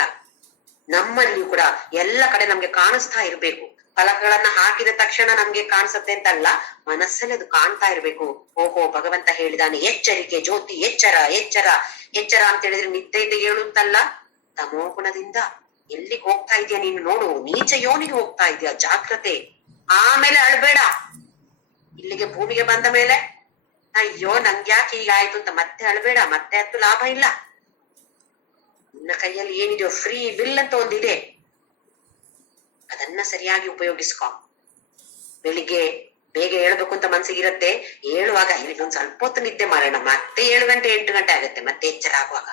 ನಮ್ಮಲ್ಲಿಯೂ ಕೂಡ ಎಲ್ಲ ಕಡೆ ನಮ್ಗೆ ಕಾಣಿಸ್ತಾ ಇರ್ಬೇಕು. ಫಲಕಗಳನ್ನ ಹಾಕಿದ ತಕ್ಷಣ ನಮ್ಗೆ ಕಾಣಿಸುತ್ತೆ ಅಂತಲ್ಲ, ಮನಸ್ಸಲ್ಲಿ ಅದು ಕಾಣ್ತಾ ಇರ್ಬೇಕು. ಓಹೋ, ಭಗವಂತ ಹೇಳಿದಾನೆ, ಎಚ್ಚರಿಕೆ, ಜ್ಯೋತಿ, ಎಚ್ಚರ ಎಚ್ಚರ. ಎಚ್ಚರ ಅಂತ ಹೇಳಿದ್ರೆ ನಿದ್ದೆಯಿಂದ ಹೇಳುತ್ತಲ್ಲ? ತಮೋಗುಣದಿಂದ ಎಲ್ಲಿಗೆ ಹೋಗ್ತಾ ಇದೆಯಾ ನೀನು ನೋಡು, ನೀಚ ಯೋನಿಗೆ ಹೋಗ್ತಾ ಇದೆಯಾ, ಜಾಗ್ರತೆ. ಆಮೇಲೆ ಅಳ್ಬೇಡ. ಇಲ್ಲಿಗೆ ಭೂಮಿಗೆ ಬಂದ ಮೇಲೆ, ಅಯ್ಯೋ, ನಂಗ್ಯಾಕೆ ಹೀಗಾಯ್ತು ಅಂತ ಮತ್ತೆ ಅಳ್ಬೇಡ, ಮತ್ತೆ ಅದು ಲಾಭ ಇಲ್ಲ. ನಿನ್ನ ಕೈಯಲ್ಲಿ ಏನಿದೆಯೋ ಫ್ರೀ ವಿಲ್ ಅಂತ ಒಂದಿದೆ. ಅದನ್ನ ಸರಿಯಾಗಿ ಉಪಯೋಗಿಸ್ಕೊ. ಬೆಳಿಗ್ಗೆ ಬೇಗ ಹೇಳ್ಬೇಕು ಅಂತ ಮನ್ಸಿಗಿರತ್ತೆ. ಹೇಳುವಾಗ ಇನ್ನೊಂದ್ ಸ್ವಲ್ಪ ಹೊತ್ತು ನಿದ್ದೆ ಮಾಡೋಣ. ಮತ್ತೆ ಏಳು ಗಂಟೆ ಎಂಟು ಗಂಟೆ ಆಗುತ್ತೆ. ಮತ್ತೆ ಎಚ್ಚರ ಆಗುವಾಗ.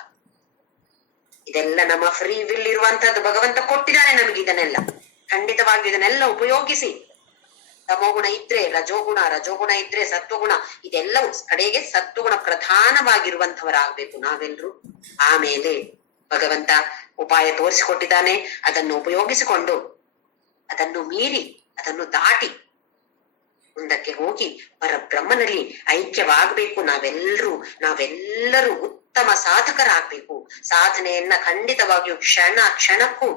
ಇದೆಲ್ಲ ನಮ್ಮ ಫ್ರೀ ವಿಲ್ ಇರುವಂತದ್ದು ಭಗವಂತ ಕೊಟ್ಟಿದ್ದಾನೆ ನಮಗೆ ಇದನ್ನೆಲ್ಲ. ಖಂಡಿತವಾಗಿ ಇದನ್ನೆಲ್ಲ ಉಪಯೋಗಿಸಿ. ತಮೋಗುಣ ಇದ್ರೆ ರಜೋಗುಣ ರಜೋಗುಣ ಇದ್ರೆ ಸತ್ವಗುಣ ಇದೆಲ್ಲವೂ ಕಡೆಗೆ ಸತ್ವಗುಣ ಪ್ರಧಾನವಾಗಿರುವಂತವರಾಗ್ಬೇಕು ನಾವೆಲ್ರು. ಆಮೇಲೆ ಭಗವಂತ ಉಪಾಯ ತೋರಿಸಿಕೊಟ್ಟಿದ್ದಾನೆ, ಅದನ್ನು ಉಪಯೋಗಿಸಿಕೊಂಡು ಅದನ್ನು ಮೀರಿ, ಅದನ್ನು ದಾಟಿ ಮುಂದಕ್ಕೆ ಹೋಗಿ ಪರಬ್ರಹ್ಮನಲ್ಲಿ ಐಕ್ಯವಾಗಬೇಕು. ನಾವೆಲ್ಲರೂ ನಾವೆಲ್ಲರೂ ಉತ್ತಮ ಸಾಧಕರಾಗಬೇಕು. ಸಾಧನೆಯನ್ನ ಖಂಡಿತವಾಗಿಯೂ ಕ್ಷಣ ಕ್ಷಣಕ್ಕೂ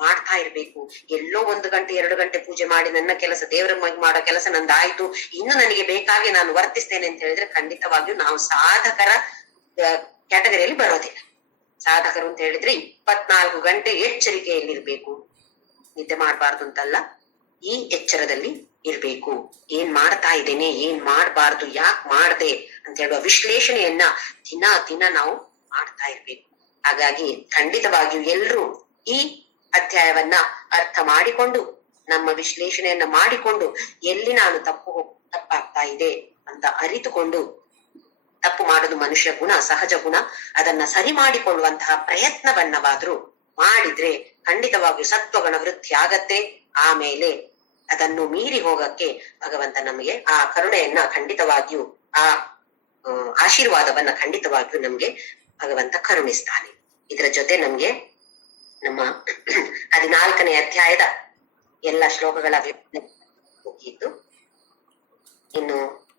ಮಾಡ್ತಾ ಇರ್ಬೇಕು. ಎಲ್ಲೋ ಒಂದು ಗಂಟೆ, ಎರಡು ಗಂಟೆ ಪೂಜೆ ಮಾಡಿ ನನ್ನ ಕೆಲಸ, ದೇವರ ಮಾಡೋ ಕೆಲಸ ನಂದಾಯ್ತು. ಇನ್ನು ನನಗೆ ಬೇಕಾಗಿ ನಾನು ವರ್ತಿಸ್ತೇನೆ ಅಂತ ಹೇಳಿದ್ರೆ ಖಂಡಿತವಾಗಿಯೂ ನಾವು ಸಾಧಕರ ಕ್ಯಾಟಗರಿಯಲ್ಲಿ ಬರೋದಿಲ್ಲ. ಸಾಧಕರು ಅಂತ ಹೇಳಿದ್ರೆ ಇಪ್ಪತ್ನಾಲ್ಕು ಗಂಟೆ ಎಚ್ಚರಿಕೆಯಲ್ಲಿರ್ಬೇಕು. ನಿದ್ದೆ ಮಾಡಬಾರ್ದು ಅಂತಲ್ಲ, ಈ ಎಚ್ಚರದಲ್ಲಿ ಇರ್ಬೇಕು. ಏನ್ ಮಾಡ್ತಾ ಇದ್ದೇನೆ, ಏನ್ ಮಾಡಬಾರ್ದು, ಯಾಕೆ ಮಾಡ್ದೆ ಅಂತ ಹೇಳುವ ವಿಶ್ಲೇಷಣೆಯನ್ನ ದಿನ ದಿನ ನಾವು ಮಾಡ್ತಾ ಇರ್ಬೇಕು. ಹಾಗಾಗಿ ಖಂಡಿತವಾಗಿಯೂ ಎಲ್ಲರೂ ಈ ಅಧ್ಯಾಯವನ್ನ ಅರ್ಥ ಮಾಡಿಕೊಂಡು, ನಮ್ಮ ವಿಶ್ಲೇಷಣೆಯನ್ನ ಮಾಡಿಕೊಂಡು, ಎಲ್ಲಿ ನಾನು ತಪ್ಪು ತಪ್ಪಾಗ್ತಾ ಇದೆ ಅಂತ ಅರಿತುಕೊಂಡು ತಪ್ಪು ಮಾಡೋದು ಮನುಷ್ಯ ಗುಣ, ಸಹಜ ಗುಣ, ಅದನ್ನ ಸರಿ ಮಾಡಿಕೊಳ್ಳುವಂತಹ ಪ್ರಯತ್ನವನ್ನವಾದ್ರೂ ಮಾಡಿದ್ರೆ ಖಂಡಿತವಾಗಿಯೂ ಸತ್ವಗುಣ ವೃದ್ಧಿ ಆಗತ್ತೆ. ಆಮೇಲೆ ಅದನ್ನು ಮೀರಿ ಹೋಗಕ್ಕೆ ಭಗವಂತ ನಮಗೆ ಆ ಕರುಣೆಯನ್ನ ಖಂಡಿತವಾಗಿಯೂ, ಆ ಆಶೀರ್ವಾದವನ್ನ ಖಂಡಿತವಾಗಿಯೂ ನಮ್ಗೆ ಭಗವಂತ ಕರುಣಿಸ್ತಾನೆ. ಇದರ ಜೊತೆ ನಮ್ಗೆ ನಮ್ಮ ಹದಿನಾಲ್ಕನೇ ಅಧ್ಯಾಯದ ಎಲ್ಲ ಶ್ಲೋಕಗಳ ಮುಗಿಯಿತು ಇನ್ನು